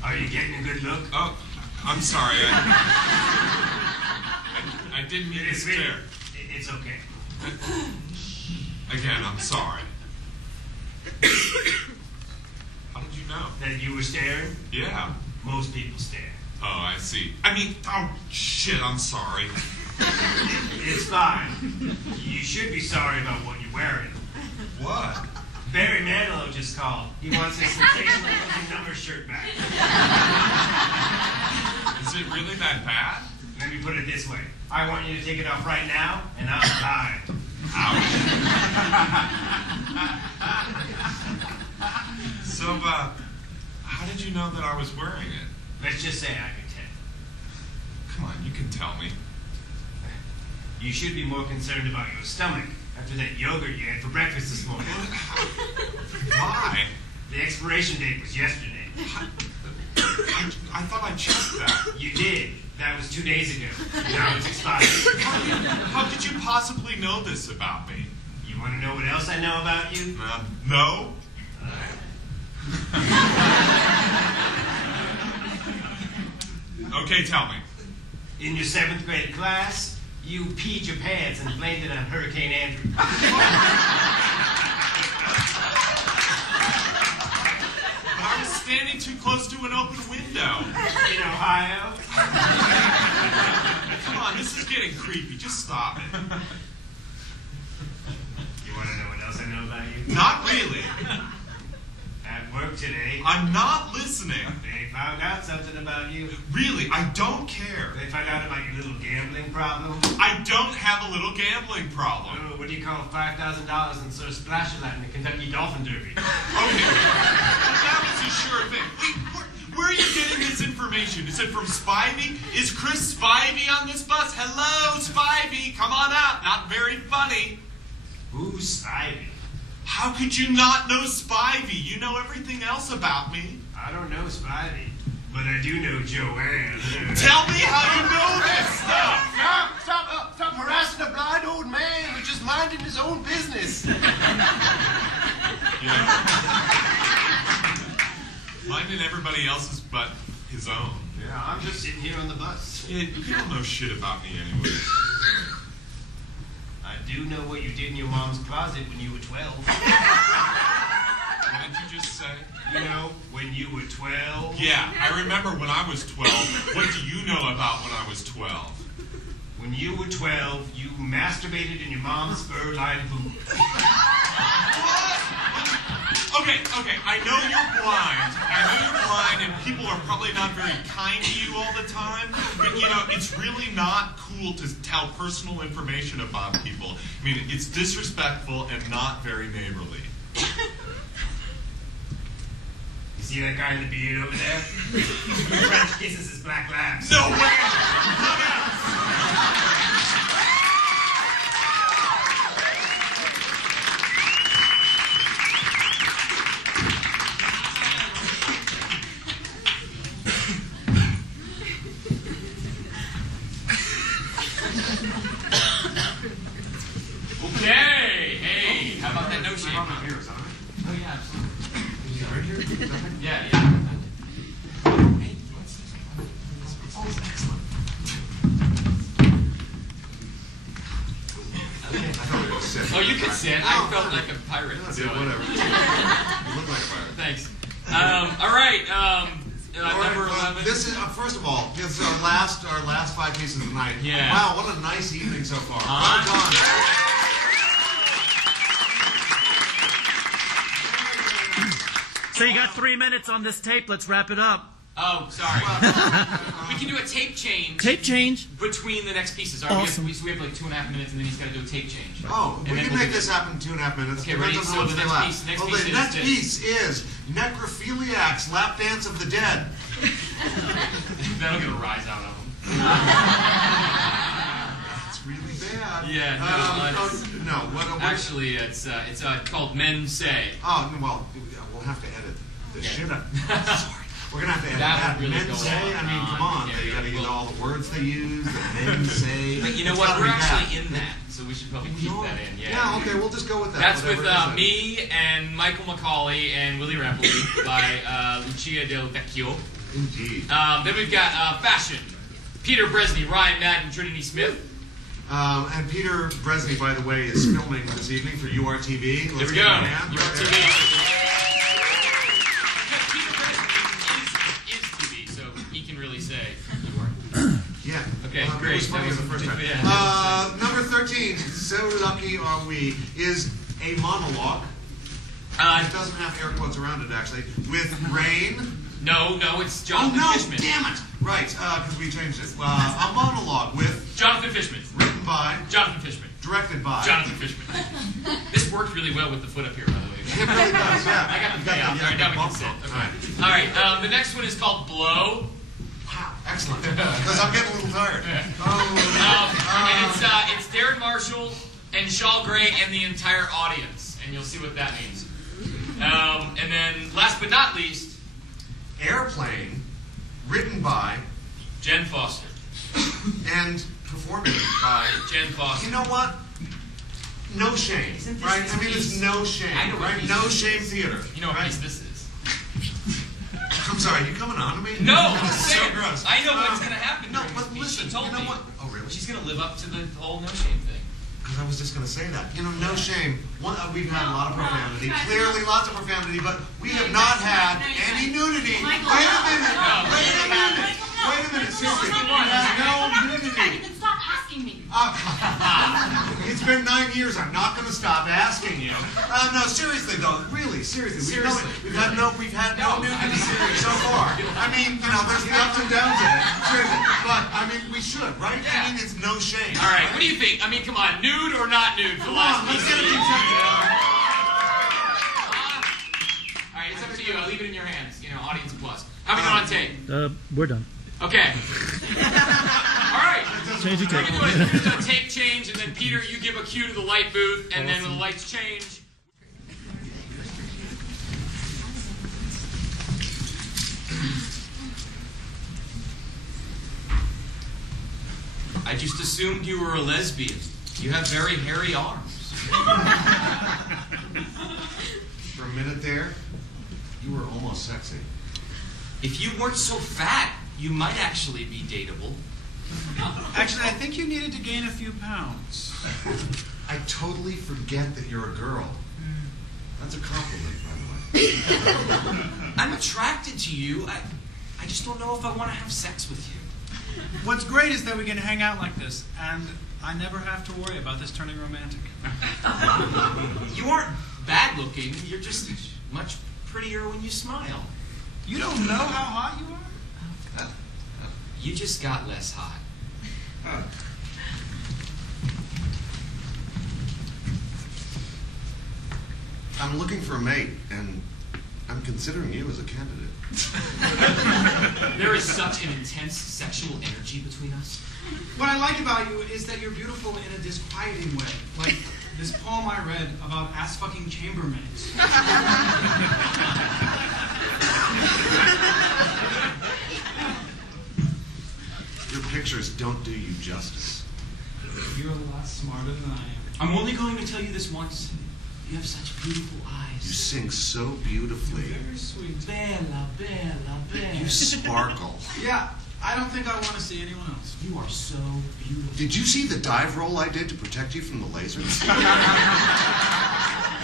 Are you getting a good look? Oh, I'm sorry. I didn't mean to stare. It's okay. Again, I'm sorry. How did you know? That you were staring? Yeah. Most people stare. Oh, I see. I mean, oh, shit, I'm sorry. It's fine. You should be sorry about what you're wearing. What? Barry Manilow just called. He wants his sensational looking number shirt back. Is it really that bad? Let me put it this way. I want you to take it off right now, and I'll die. Ouch. So, how did you know that I was wearing it? Let's just say I can tell. Come on, you can tell me. You should be more concerned about your stomach after that yogurt you had for breakfast this morning. Why? The expiration date was yesterday. I thought I checked that. You did. That was 2 days ago. Now it's expired. How could you possibly know this about me? You want to know what else I know about you? No. Okay, tell me. In your 7th grade class, you peed your pants and blamed it on Hurricane Andrew. But I was standing too close to an open window. In Ohio? Come on, this is getting creepy. Just stop it. You want to know what else I know about you? Not really. At work today, I'm not listening. they found out something about you. Really, I don't care. They found out about your little gambling problem. I don't have a little gambling problem. Oh, what do you call $5,000 in Sir Splash-A-Lot in the Kentucky Dolphin Derby? Okay, that was a sure thing. Wait, where are you getting this information? Is it from Spivey? Is Chris Spivey on this bus? Hello, Spivey, come on out. Not very funny. Who's Spivey? How could you not know Spivey? You know everything else about me. I don't know Spivey, but I do know Joanne. Tell me how you know this stuff. Stop harassing a blind old man who's just minding his own business. mine and everybody else's but his own. Yeah, I'm just sitting here on the bus. Yeah, you don't know shit about me anyway. I do know what you did in your mom's closet when you were 12. What did you just say? You know, when you were 12. Yeah, I remember when I was 12. What do you know about when I was 12? When you were 12, you masturbated in your mom's fur-lined boot. Okay, I know you're blind, and people are probably not very kind to you all the time, but, you know, it's really not cool to tell personal information about people. I mean, it's disrespectful and not very neighborly. You see that guy in the beard over there? French kisses his black labs. No way! Okay, hey, how about that no shame? Oh yeah, absolutely. Yeah. Oh, you could sit. I felt like a pirate. That's it, whatever. You look like a pirate. Thanks. All right. Number 11. This is first of all, this is our last 5 pieces of the night. Yeah. Wow, what a nice evening so far. Well done. So you got 3 minutes on this tape. Let's wrap it up. Oh, sorry. We can do a tape change. Tape change. Between the next pieces. All right, Awesome. we have like 2.5 minutes, and then he's got to do a tape change. Oh, And we then can we'll make do this happen in 2.5 minutes. Okay, ready? Depends on So what's the next left. piece- next Well, piece the is next this. piece is Necrophiliac's Lap Dance of the Dead. That'll get a rise out of him. It's really bad. Yeah, What actually, it's called Men Say. Oh, no, well, we'll have to edit the shit out. Sorry. We're going to have to edit That that. would really Men go say, on I mean, and come on. on. Yeah, They got to yeah, get well- all the words they use. The men say. But you know It's what? gotta We're be bad. actually in that, so we should probably keep that in. Yeah. Yeah, okay, we'll just go with that. That's with whatever it is. me and Michael McCauley and Willie Rapoli by Lucia Del Vecchio. Indeed. Then we've got Fashion. Peter Bresney, Ryan Madden, Trinity Smith. And Peter Bresney, by the way, is filming this evening for URTV. There we go. URTV. Is TV, so he can really say you are. Yeah. Okay, It great. was funny That the first time. Yeah. Number 13, So Lucky Are We, is a monologue. It doesn't have air quotes around it, actually. With Rain. No, it's Jonathan Fishman. Damn it! Right, because we changed it. A monologue with Jonathan Fishman. Written by Jonathan Fishman. Directed by Jonathan Fishman. This worked really well with the foot up here, by the way. It really does, yeah. I got the payoff. All right, now we can sit. Okay. All right, the next one is called Blow. Wow, excellent. Because I'm getting a little tired. And it's Darren Marshall and Shaw Gray and the entire audience, and you'll see what that means. And then, last but not least, Airplane, written by Jen Foster. And performing by Jen Foster. You know what? No shame, right? I mean, it's no shame, right? No shame theater. You know what piece this is? I'm sorry, you coming on to me? No, That I'm is so saying, gross. I know what's going to happen. No, but listen, she told you know me. what? Oh, really? She's going to live up to the whole no shame thing. Because I was just going to say that. You know, no shame. We've had a lot of profanity. Clearly, lots of profanity, but we have not had any nudity. Wait a minute. Seriously. We have no nudity. Then stop asking me. It's been 9 years. I'm not going to stop asking you. No, seriously though. Really, seriously. We've had no nudity so far. I mean, you know, there's the ups and downs of it. Seriously. But, I mean, we should, right? I mean, it's no shame. All right, what do you think? I mean, come on, nude or not nude for the last Let's piece? get it together. All right, it's up to you. I'll leave it in your hands. You know, audience plus. How are we doing on tape? We're done. Okay. All right. Change your tape. What we're doing is a tape change, and then Peter, you give a cue to the light booth, and then when the lights change. I just assumed you were a lesbian. You have very hairy arms. For a minute there, you were almost sexy. If you weren't so fat, you might actually be dateable. Actually, I think you needed to gain a few pounds. I totally forget that you're a girl. That's a compliment, by the way. I'm attracted to you. I just don't know if I want to have sex with you. What's great is that we can hang out like this, and I never have to worry about this turning romantic. You aren't bad looking. You're just much prettier when you smile. You don't know how hot you are? You just got less hot. I'm looking for a mate, and I'm considering you as a candidate. There is such an intense sexual energy between us. What I like about you is that you're beautiful in a disquieting way. Like this poem I read about ass-fucking chambermaids. Your pictures don't do you justice. You're a lot smarter than I am. I'm only going to tell you this once. You have such beautiful eyes. You sing so beautifully. You're very sweet. Bella, bella, bella. You sparkle. Yeah, I don't think I want to see anyone else. You are so beautiful. Did you see the dive roll I did to protect you from the lasers?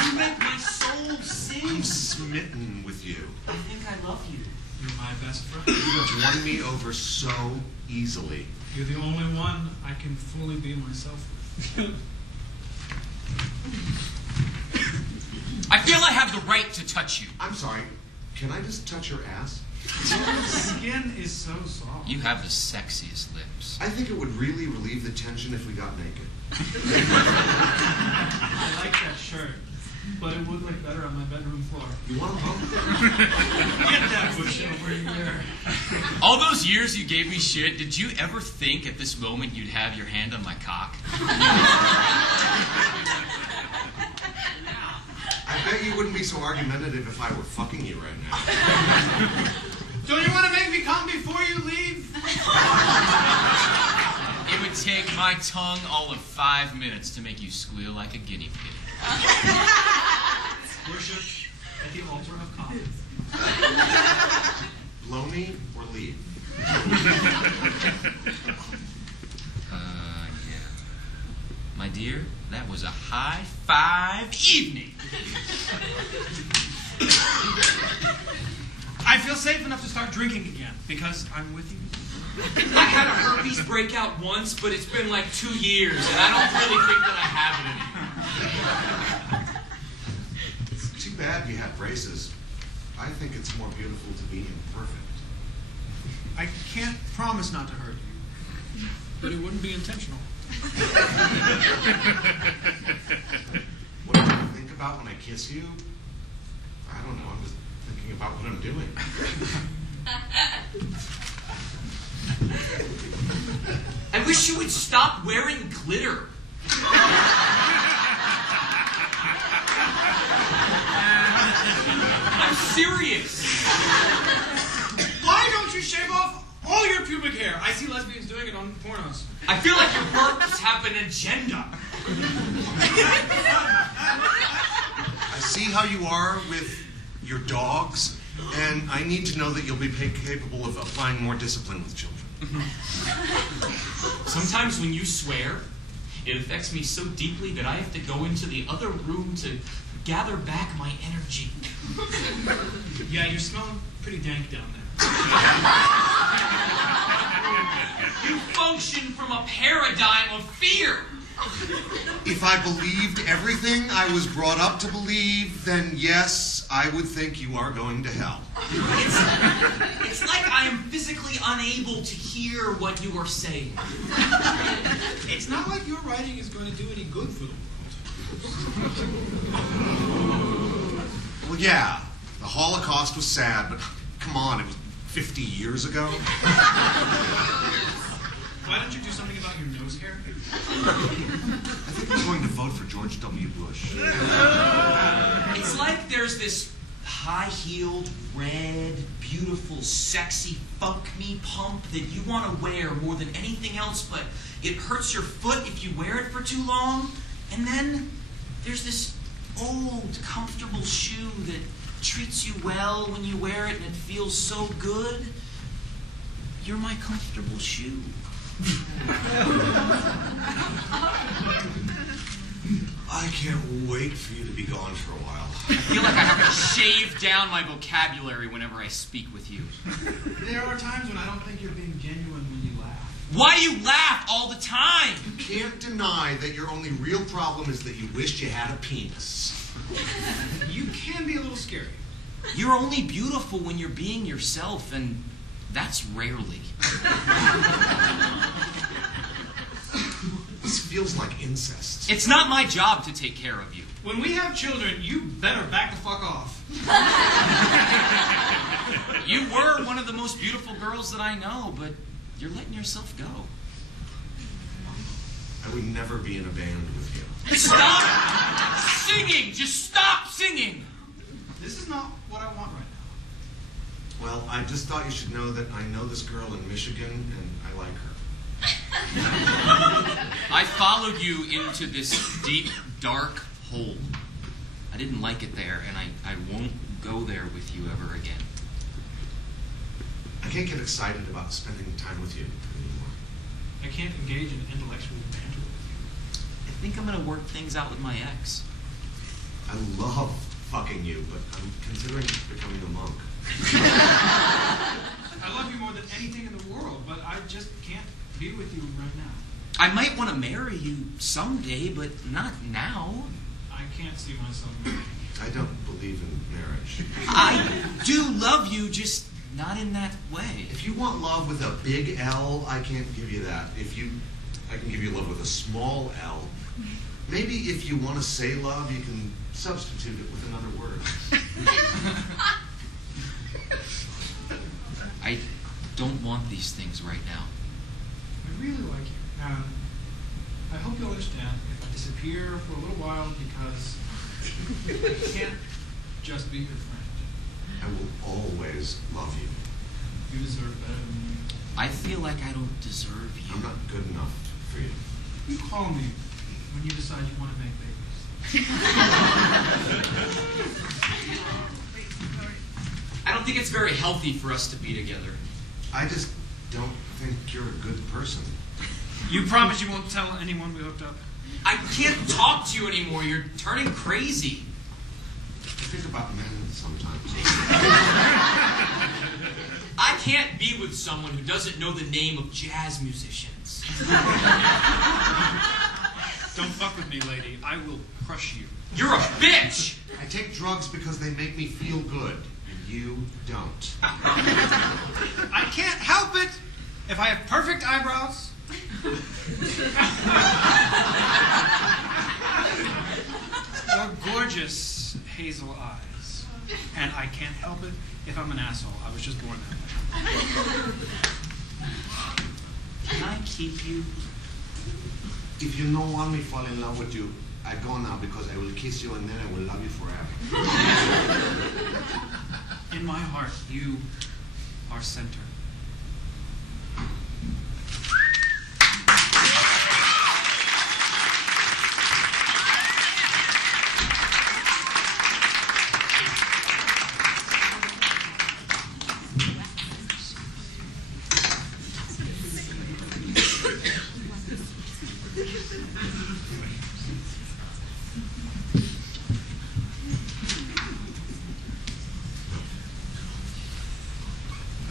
You make my soul sing. I'm smitten with you. I think I love you. You're my best friend. You have won me over so easily. You're the only one I can fully be myself with. I feel I have the right to touch you. I'm sorry. Can I just touch your ass? Your skin is so soft. You have the sexiest lips. I think it would really relieve the tension if we got naked. I like that shirt, but it would look better on my bedroom floor. You want to bump? Get that bush over here. All those years you gave me shit, did you ever think at this moment you'd have your hand on my cock? I bet you wouldn't be so argumentative if I were fucking you right now. Don't you want to make me come before you leave? It would take my tongue all of 5 minutes to make you squeal like a guinea pig. Worship at the altar of coffee. Blow me or leave. Yeah. My dear, that was a high five evening. I feel safe enough to start drinking again because I'm with you. I had a herpes breakout once, but it's been like 2 years, and I don't really think that I have it anymore. It's too bad you had braces. I think it's more beautiful to be imperfect. I can't promise not to hurt you, but it wouldn't be intentional. What do you think about when I kiss you? I don't know. I'm just thinking about what I'm doing. I wish you would stop wearing glitter. I'm serious. Why don't you shave off all your pubic hair? I see lesbians doing it on pornos. I feel like your burps have an agenda. I see how you are with your dogs, and I need to know that you'll be capable of applying more discipline with children. Sometimes when you swear, it affects me so deeply that I have to go into the other room to gather back my energy. Yeah, you're smelling pretty dank down there. You function from a paradigm of fear. If I believed everything I was brought up to believe, then yes, I would think you are going to hell. It's like I am physically unable to hear what you are saying. It's not like your writing is going to do any good for the world. Well, yeah, the Holocaust was sad, but come on, it was 50 years ago. Why don't you do something about your nose hair? I think I'm going to vote for George W. Bush. It's like there's this high-heeled, red, beautiful, sexy fuck-me pump that you want to wear more than anything else, but it hurts your foot if you wear it for too long. And then there's this old, comfortable shoe that treats you well when you wear it and it feels so good. You're my comfortable shoe. I can't wait for you to be gone for a while. I feel like I have to shave down my vocabulary whenever I speak with you. There are times when I don't think you're being genuine when you laugh. Why do you laugh all the time? You can't deny that your only real problem is that you wished you had a penis. You can be a little scary. You're only beautiful when you're being yourself, and that's rarely. This feels like incest. It's not my job to take care of you. When we have children, you better back the fuck off. You were one of the most beautiful girls that I know, but you're letting yourself go. I would never be in a band with you. Stop singing! Just stop singing! This is not what I want right now. Well, I just thought you should know that I know this girl in Michigan, and I like her. I followed you into this deep, dark hole. I didn't like it there, and I won't go there with you ever again. I can't get excited about spending time with you anymore. I can't engage in intellectual banter with you. I think I'm going to work things out with my ex. I love fucking you, but I'm considering becoming a monk. I love you more than anything in the world, but I just can't be with you right now. I might want to marry you someday, but not now. I can't see myself marrying you. I don't believe in marriage. I do love you, just not in that way. If you want love with a big L, I can't give you that. I can give you love with a small L. Maybe if you want to say love, you can substitute it with another word. I don't want these things right now. I really like you. And I hope you'll understand if I disappear for a little while because I can't just be your friend. I will always love you. You deserve better than me. I feel like I don't deserve you. I'm not good enough for you. You call me when you decide you want to make babies. I don't think it's very healthy for us to be together. I just don't think you're a good person. You promise you won't tell anyone we hooked up? I can't talk to you anymore. You're turning crazy. I think about men sometimes. I can't be with someone who doesn't know the name of jazz musicians. Don't fuck with me, lady. I will crush you. You're a bitch! I take drugs because they make me feel good. You don't. I can't help it if I have perfect eyebrows. Or gorgeous hazel eyes. And I can't help it if I'm an asshole. I was just born that way. Can I keep you? If you don't want me to fall in love with you, I go now because I will kiss you and then I will love you forever. In my heart, you are center.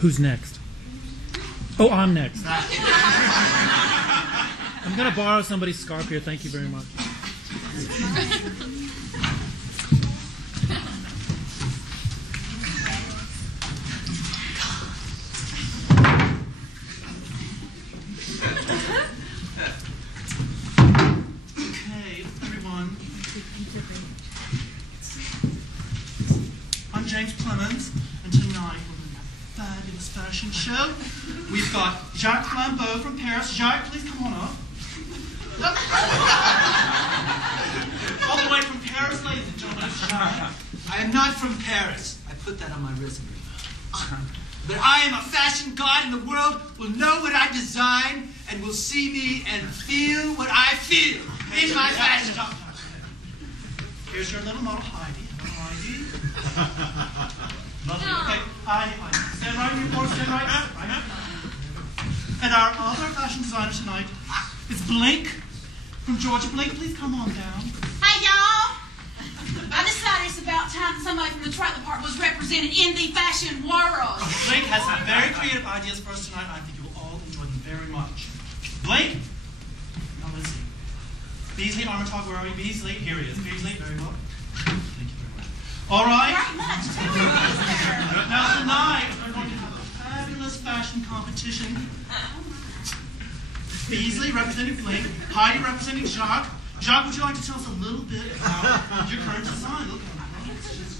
Who's next? Oh, I'm next. I'm going to borrow somebody's scarf here. Thank you very much. Okay, everyone. I'm James Clemens, and tonight fabulous fashion show. We've got Jacques Flambeau from Paris. Jacques, please come on up. All the way from Paris, ladies and gentlemen, Jacques. I am not from Paris. I put that on my resume. But I am a fashion god, and the world will know what I design and will see me and feel what I feel in my fashion. Here's your little model, Heidi. Heidi. Lovely. Okay, Heidi. Stand right here, boys. Stand right. And our other fashion designer tonight is Blake from Georgia. Blake, please come on down. Hey, y'all. I decided it's about time somebody from the trailer park was represented in the fashion world. Blake has some very creative ideas for us tonight. I think you'll all enjoy them very much. Blake? Now let's see. Beasley, Armitage, where are you? Beasley? Here he is. Beasley, very well. Thank you very much. All right. Very much. Tell me who's there. Now tonight, we're going to have a fabulous fashion competition. Beasley representing Blake, Heidi representing Jacques. Jacques, would you like to tell us a little bit about your current design? Look at it.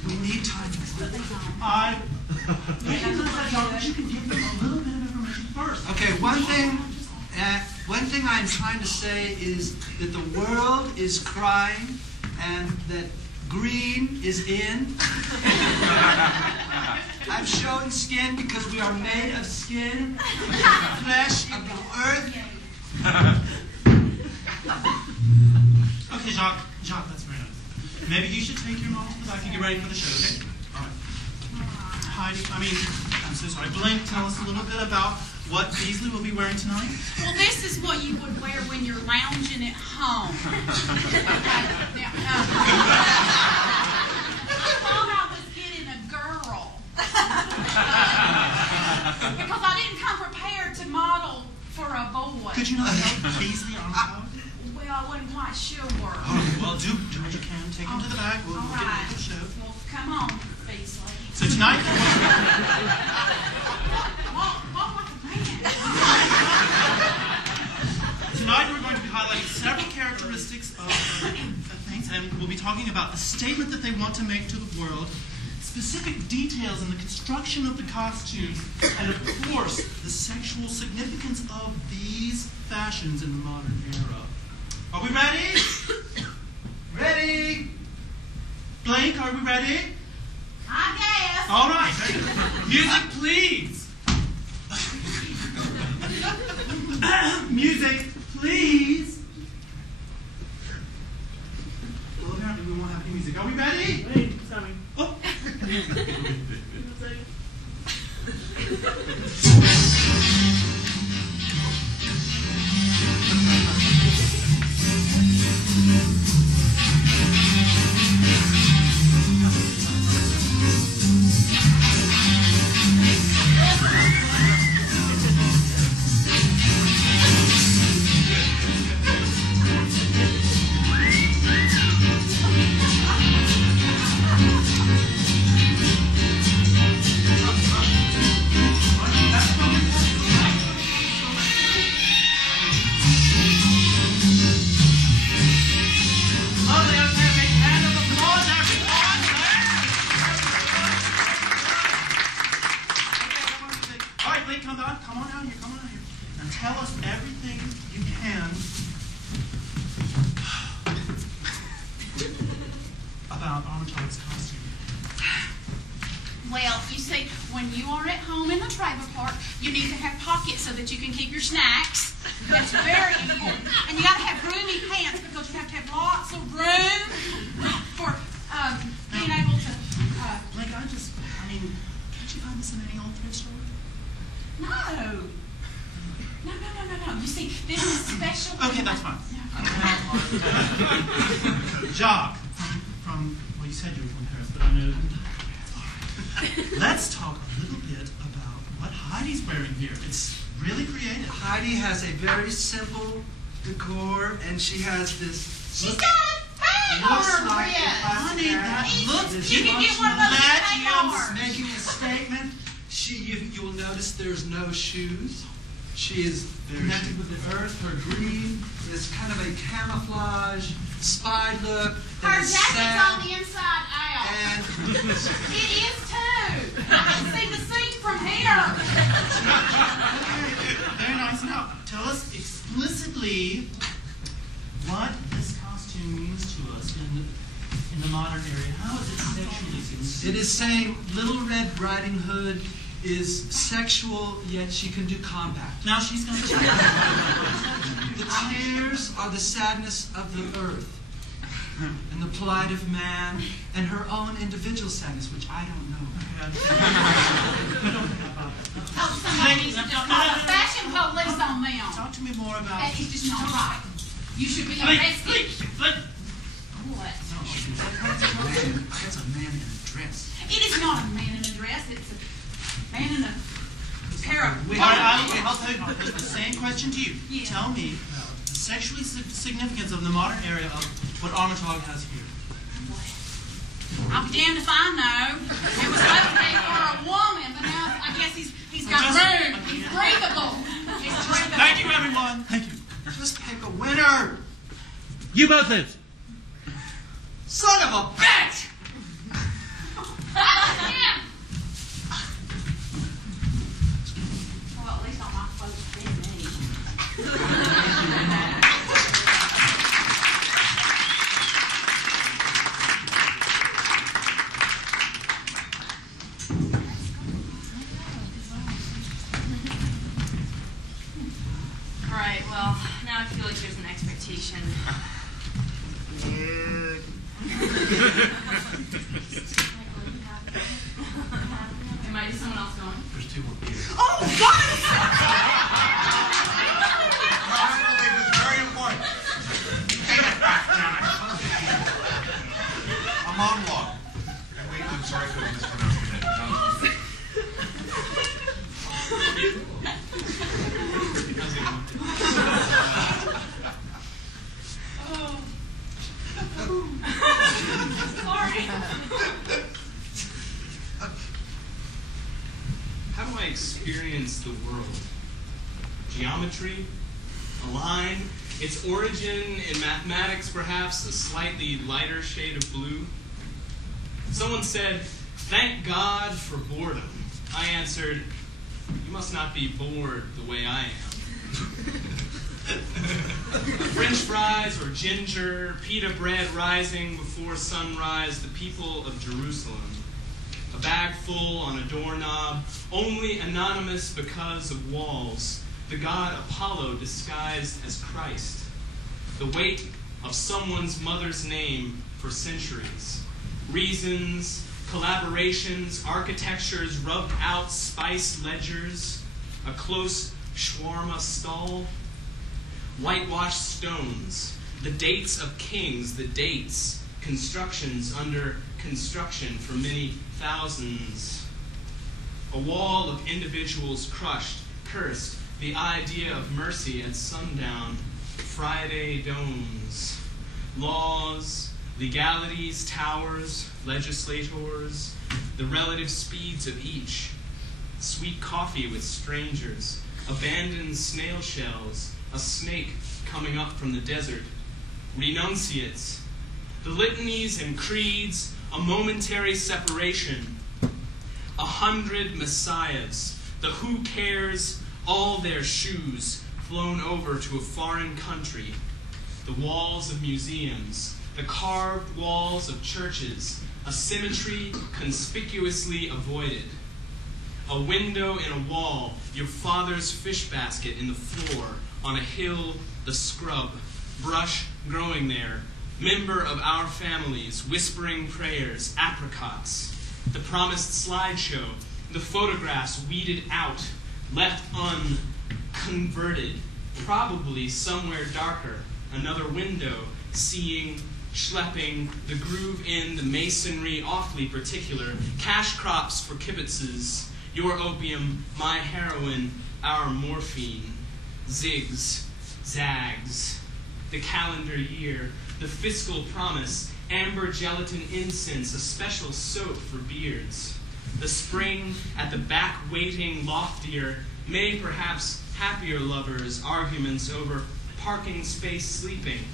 We need time. Jacques, you can give them a little bit of information first. Okay, one thing I'm trying to say is that the world is crying and that green is in. I'm showing skin because we are made of skin, flesh of the earth. Okay, Jacques, that's very nice. Maybe you should take your mom to the back and get ready for the show, okay? All right. Heidi, I'm so sorry. Blake, tell us a little bit about what Beasley will be wearing tonight. Well, this is what you would wear when you're lounging at home. I thought I was getting a girl. Because I didn't come prepared to model for a boy. Could you not help Beasley on top? Well, I wasn't quite sure. Well, do what you can. Take him to the back. We'll get ready for the show. Well, come on, Beasley. So tonight... Tonight we're going to be highlighting several characteristics of things, and we'll be talking about the statement that they want to make to the world, specific details in the construction of the costumes, and of course, the sexual significance of these fashions in the modern era. Are we ready? Ready? Blake, are we ready? I guess. All right. Music, please. Music, please. Well, apparently we won't have any music. Are we ready? Wait, it's coming. Oh. Well, you see, when you are at home in the trailer park, you need to have pockets so that you can keep your snacks. That's very important. And you got to have roomy pants because you have to have lots of room for being able to... Blake, can't you find this in any old thrift store? No. No. You see, this is special. Okay, that's fine. Jacques, well, you said you were from Paris, but I know... Let's talk a little bit about what Heidi's wearing here. It's really creative. Heidi has a very simple decor, and she has this... She's got a tag on her wrist. Honey, that looks... You can get one of those tag arms. Making a statement. You'll notice there's no shoes. She is connected with the earth. Her green is kind of a camouflage, spy look. Her jacket's on the inside out. And it is too. I can see the scene from here. Very nice. Now, tell us explicitly what this costume means to us in the modern era. How is it sexually significant? it is saying Little Red Riding Hood is sexual, yet she can do combat. Now she's going to... The tears are the sadness of the earth. and the plight of man, and her own individual sadness, which I don't know. Somebody needs to just call the fashion police on them. Talk to me more about... That is just not right. You should be arrested. What? That's a man in a dress. It is not a man in a dress. It's a man in a pair of... I'll tell you the same question to you. Yeah. Tell me the sexual significance of the modern area of what Armitage has here. I'll be damned if I know. It was supposed to be for a woman, but now I guess he's got room. He's breathable. Thank you, everyone. Thank you. Just pick a winner. You both lose. Son of a bitch! Well, at least all my folks did me. All right, well, now I feel like there's an expectation. There might be someone else going. There's two more people. Oh, God! It was very important. I'm on log. And wait, I'm sorry for mispronouncing it. Sorry. How do I experience the world? Geometry? A line? Its origin in mathematics, perhaps a slightly lighter shade of blue? Someone said, "Thank God for boredom." I answered, "You must not be bored the way I am." French fries or ginger, pita bread rising before sunrise, the people of Jerusalem. A bag full on a doorknob, only anonymous because of walls. The god Apollo disguised as Christ. The weight of someone's mother's name for centuries. Reasons, collaborations, architectures, rubbed out spice ledgers, a close shawarma stall. Whitewashed stones, the dates of kings, the dates, constructions under construction for many thousands. A wall of individuals crushed, cursed, the idea of mercy at sundown, Friday domes. Laws, legalities, towers, legislators, the relative speeds of each. Sweet coffee with strangers, abandoned snail shells, a snake coming up from the desert, renunciates, the litanies and creeds, a momentary separation, 100 messiahs, the who cares, all their shoes flown over to a foreign country, the walls of museums, the carved walls of churches, a symmetry conspicuously avoided, a window in a wall, your father's fish basket in the floor, on a hill, the scrub, brush growing there, member of our families, whispering prayers, apricots, the promised slideshow, the photographs weeded out, left unconverted, probably somewhere darker, another window, seeing, schlepping, the groove in, the masonry awfully particular, cash crops for kibbutzes, your opium, my heroin, our morphine, zigs, zags, the calendar year, the fiscal promise, amber gelatin incense, a special soap for beards, the spring at the back waiting loftier, may perhaps happier lovers, arguments over parking space sleeping,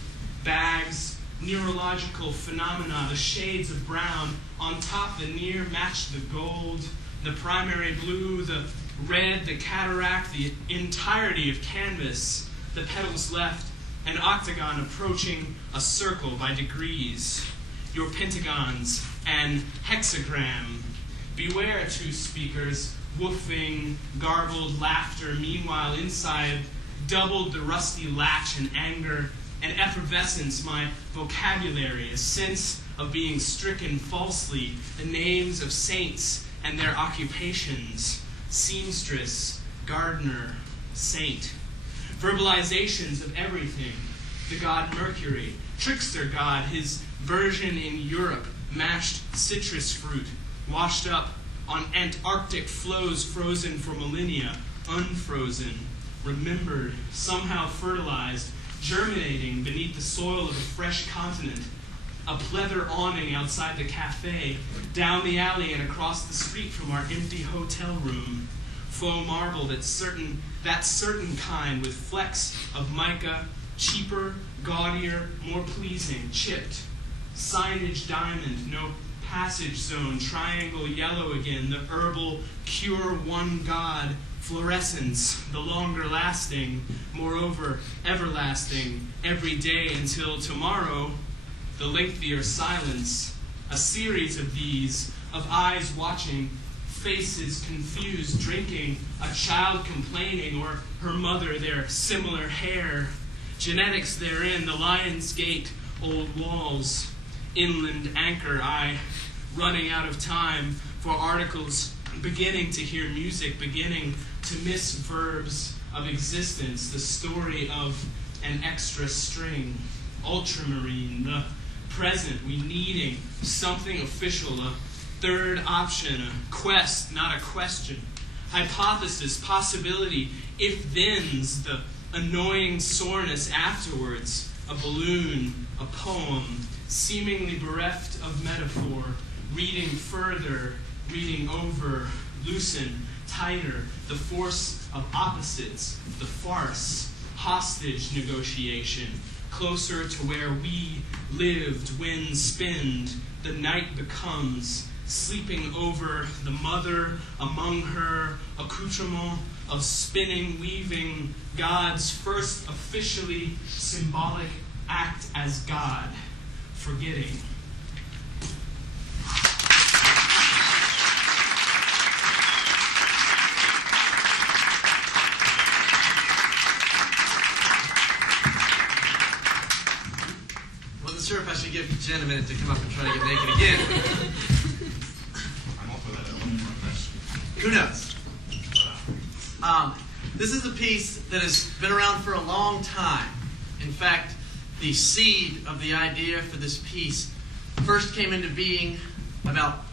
bags, neurological phenomena, the shades of brown, on top the near matched the gold, the primary blue, the red, the cataract, the entirety of canvas, the petals left, an octagon approaching a circle by degrees, your pentagons, an hexagram. Beware, two speakers, woofing, garbled laughter, meanwhile inside doubled the rusty latch and anger, an effervescence, my vocabulary, a sense of being stricken falsely, the names of saints and their occupations, seamstress, gardener, saint. Verbalizations of everything, the god Mercury, trickster god, his version in Europe, mashed citrus fruit, washed up on Antarctic floes frozen for millennia, unfrozen, remembered, somehow fertilized, germinating beneath the soil of a fresh continent, a pleather awning outside the cafe, down the alley and across the street from our empty hotel room, faux marble that certain kind with flecks of mica, cheaper, gaudier, more pleasing, chipped, signage diamond, no passage zone, triangle yellow again, the herbal cure one god, fluorescence, the longer lasting, moreover everlasting, every day until tomorrow, the lengthier silence, a series of these, of eyes watching, faces confused, drinking, a child complaining, or her mother, their similar hair, genetics therein, the lion's gate, old walls, inland anchor, I running out of time for articles, beginning to hear music, beginning to miss verbs of existence, the story of an extra string, ultramarine, the present, we needing something official, a third option, a quest, not a question, hypothesis, possibility, if-thens, the annoying soreness afterwards, a balloon, a poem, seemingly bereft of metaphor, reading further, reading over, loosen, tighter, the force of opposites, the farce, hostage negotiation, closer to where we lived, wind spinned, the night becomes, sleeping over the mother, among her accoutrement of spinning, weaving, God's first officially symbolic act as God, forgetting. Wasn't sure if I should give Jen a minute to come up and try to get naked again. Who knows? This is a piece that has been around for a long time. In fact, the seed of the idea for this piece first came into being about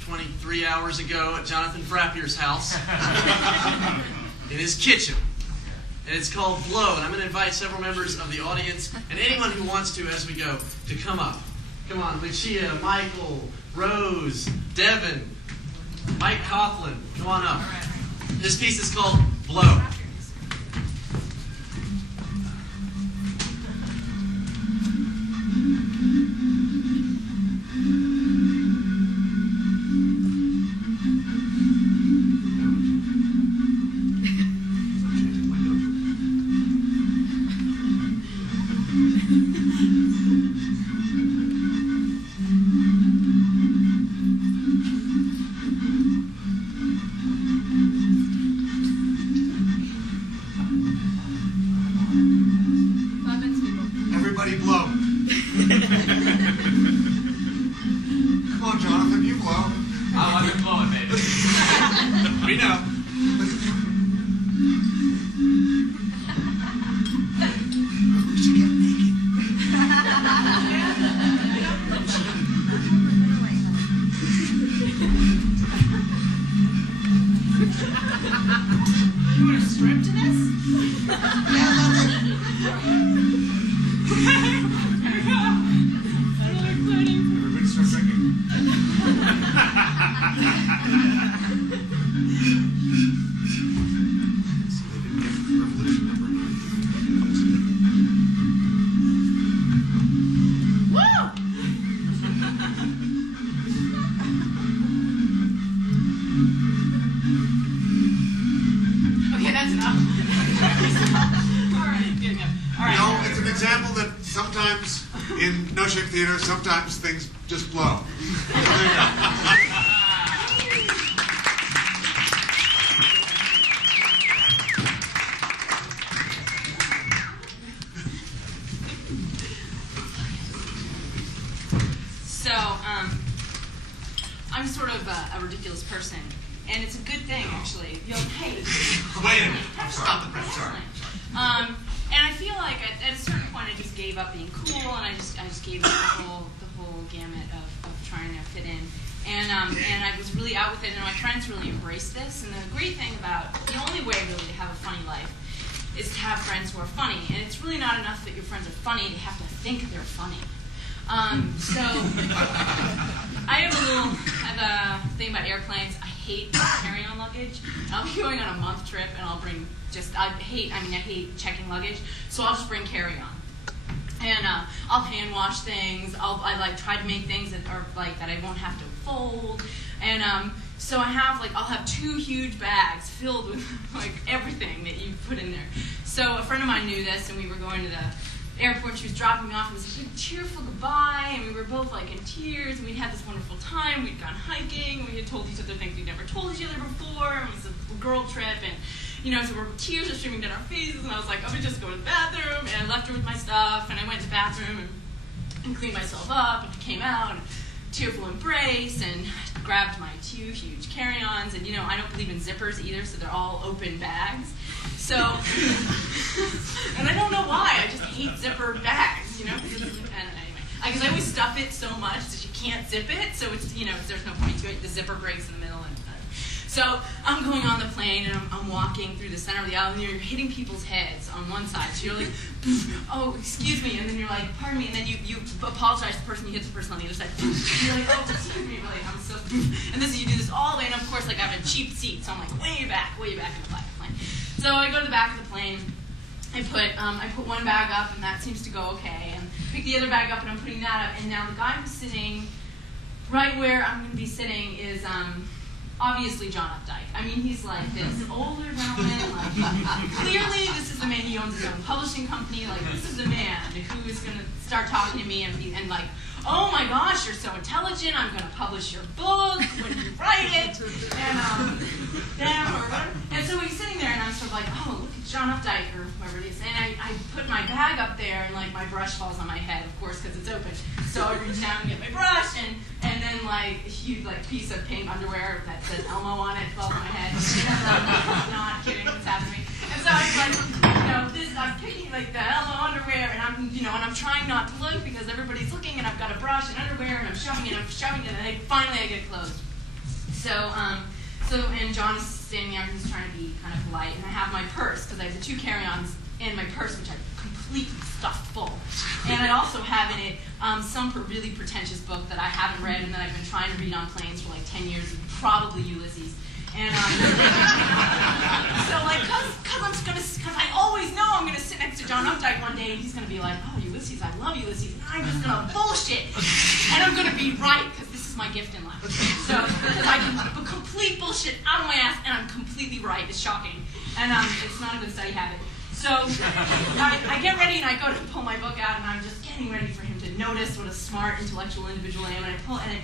23 hours ago at Jonathan Frappier's house in his kitchen. And it's called Blow. And I'm going to invite several members of the audience and anyone who wants to as we go to come up. Come on, Lucia, Michael, Rose, Devin, Mike Coughlin, come on up. This piece is called Blow. Everybody blow. Come on, Jonathan, you blow. Oh, I've been blowing, baby. We know. You want a strip to this? Everybody start drinking. Okay, that's enough. All right, good enough. All right. You know, it's an example that sometimes in No Shake Theater, sometimes things just blow. So there you go. So, I'm sort of a ridiculous person, and it's a good thing, actually. Hey. Wait a minute. Stop the press. Sorry. And I feel like at a certain point I just gave up being cool, and I just gave up the whole gamut of trying to fit in. And I was really out with it, and my friends really embraced this. And the great thing about, the only way really to have a funny life is to have friends who are funny. And it's really not enough that your friends are funny, they have to think they're funny. So I have a thing about airplanes. I hate carrying on luggage. I'll be going on a month trip, and I'll bring I hate checking luggage, so I'll just bring carry-on. And I'll hand wash things. I like try to make things that are like that I won't have to fold. And so I'll have 2 huge bags filled with like everything that you put in there. So a friend of mine knew this, and we were going to the airport. She was dropping me off. It was a big cheerful goodbye, and we were both like in tears. And we'd had this wonderful time. We'd gone hiking. We had told each other things we'd never told each other before. It was a girl trip, and so tears are streaming down our faces, and I was like, I'm gonna just go to the bathroom, and I left her with my stuff, and I went to the bathroom and cleaned myself up, and came out, and tearful embrace, and grabbed my 2 huge carry-ons, and I don't believe in zippers either, so they're all open bags. So, and I don't know why, I just hate zipper bags, because I always stuff it so much that you can't zip it, so it's, there's no point to it, the zipper breaks in the middle, and so I'm going on the plane, and I'm walking through the center of the aisle, and you're hitting people's heads on one side. So you're like, oh, excuse me, and then you're like, pardon me, and then you apologize to the person, you hit the person on the other side. And you're like, oh, excuse me, really, I'm so, and you do this all the way, and of course, like I have a cheap seat, so I'm like, way back in the plane. So I go to the back of the plane, I put one bag up, and that seems to go okay, and pick the other bag up, and I'm putting that up, and now the guy who's sitting right where I'm going to be sitting is, obviously John Updike. I mean, he's like this older gentleman, like, clearly this is the man, he owns his own publishing company, like, this is the man who is going to start talking to me and like, oh my gosh, you're so intelligent, I'm going to publish your book when you write it, and so he's sitting there, and I'm sort of like, oh, look at John Updike, or whoever it is, and I put my bag up there, and like, my brush falls on my head, of course, because it's open, so I reach down and get my brush, and then like, a huge like piece of pink underwear that says Elmo on it falls on my head. I'm not kidding, it's happened to me. And so I was like, I'm picking like the Elmo underwear, and I'm trying not to look because everybody's looking, and I've got a brush and underwear, and I'm shoving it, and then finally I get it closed. And John is standing there, and he's trying to be kind of polite, and I have my purse, because I have the 2 carry-ons in my purse, which I completely stuffed full. And I also have in it some really pretentious book that I haven't read and that I've been trying to read on planes for like 10 years, probably Ulysses. And so like, because I always know I'm gonna sit next to John Updike one day, and he's gonna be like, oh, Ulysses, I love Ulysses, and I'm just gonna bullshit, and I'm gonna be right, because this is my gift in life. So, because I can complete bullshit out of my ass, and I'm completely right. It's shocking, and it's not a good study habit. So I get ready, and I go to pull my book out, and I'm just getting ready for him to notice what a smart, intellectual individual I am, and I pull, and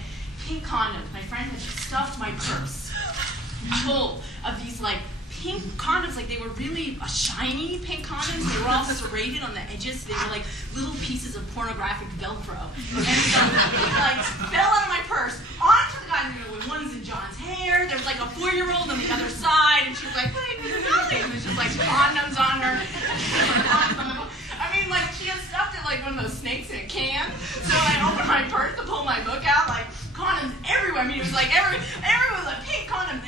pink condoms. My friend had stuffed my purse full of these like pink condoms, like they were really shiny pink condoms. They were all serrated on the edges. They were like little pieces of pornographic Velcro. And so it like fell out of my purse onto the guy with one's in John's hair. There's like a 4-year-old on the other side, and she was like, hey, and there's just like condoms on her. I mean, like she had stuffed it like one of those snakes in a can. So I opened my purse to pull my book out, like condoms everywhere. I mean, it was like everyone was like pink condoms.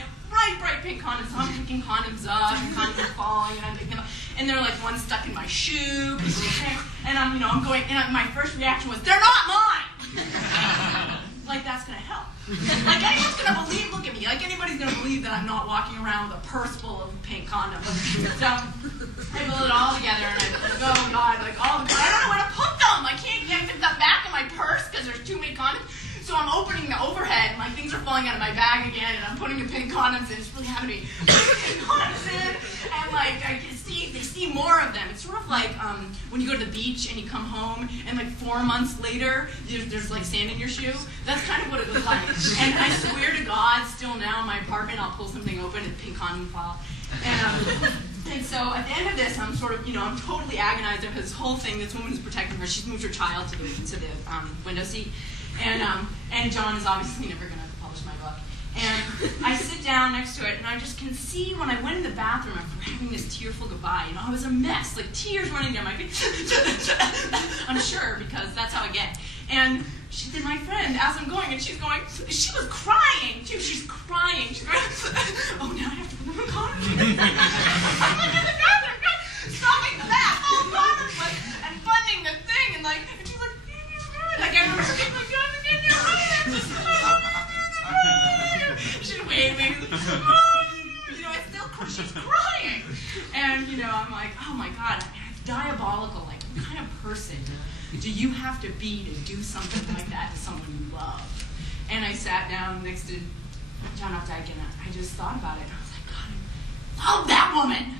Bright pink condoms. So I'm picking condoms up, and condoms are falling, and I'm picking them up, and they're like one stuck in my shoe, and I'm going, and my first reaction was, they're not mine. Like that's gonna help. Like anyone's gonna believe. Look at me. Like anybody's gonna believe that I'm not walking around with a purse full of pink condoms. So I pull it all together, and I'm like, oh god, like I don't know where to put them. I can't get them back in my purse because there's too many condoms. So I'm opening the overhead, and like things are falling out of my bag again, and I'm putting the pink condoms in. It's really happening. Pink condoms in, and like they see more of them. It's sort of like when you go to the beach and you come home, and like 4 months later there's like sand in your shoe. That's kind of what it was like. And I swear to God, still now in my apartment, I'll pull something open and pink condom fall. And so at the end of this, I'm sort of, I'm totally agonized over this whole thing. This woman's protecting her. She's moved her child to the window seat. And John is obviously never going to publish my book. And I sit down next to it, and I just can see when I went in the bathroom after having this tearful goodbye, you know, I was a mess, like tears running down my face. I'm sure, because that's how I get. And then my friend, as I'm going, and she was crying, too. She's crying. She's going, oh, now I have to put them in condoms. I'm like in the bathroom, stopping the bath, all condoms, like, and funding the thing, and she's like, like everyone's being like, get your hands. She's waving. You know, she's crying. And, you know, I'm like, oh my God, I'm diabolical. Like, what kind of person do you have to be to do something like that to someone you love? And I sat down next to John Updike, and I just thought about it. And I was like, God, I love that woman.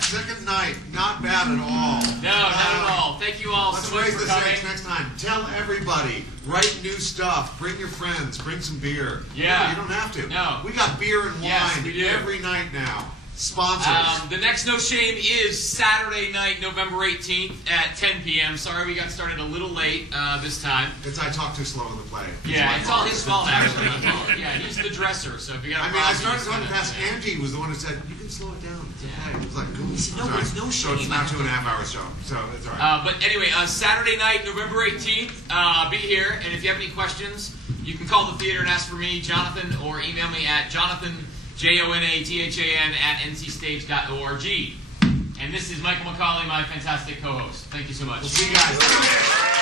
Second night, not bad at all. No, not at all. Thank you all so much for coming. Let's raise the stakes next time. Tell everybody. Write new stuff. Bring your friends. Bring some beer. Yeah. You don't have to. No. We got beer and wine Yes, we do. every night now. Sponsors. The next No Shame is Saturday night, November 18th at 10 p.m. Sorry we got started a little late this time. It's I talk too slow in the play. Yeah, it's all his fault, actually. Yeah, he's the dresser, so if you got a problem... I started talking fast. Angie was the one who said, you can slow it down. It's okay. It was like, cool. No, it's no So it's not 2.5 hour show. So it's all right. But anyway, Saturday night, November 18th, be here. And if you have any questions, you can call the theater and ask for me, Jonathan, or email me at Jonathan, JONATHAN @ncstage.org. And this is Michael McCauley, my fantastic co-host. Thank you so much. We'll see you guys.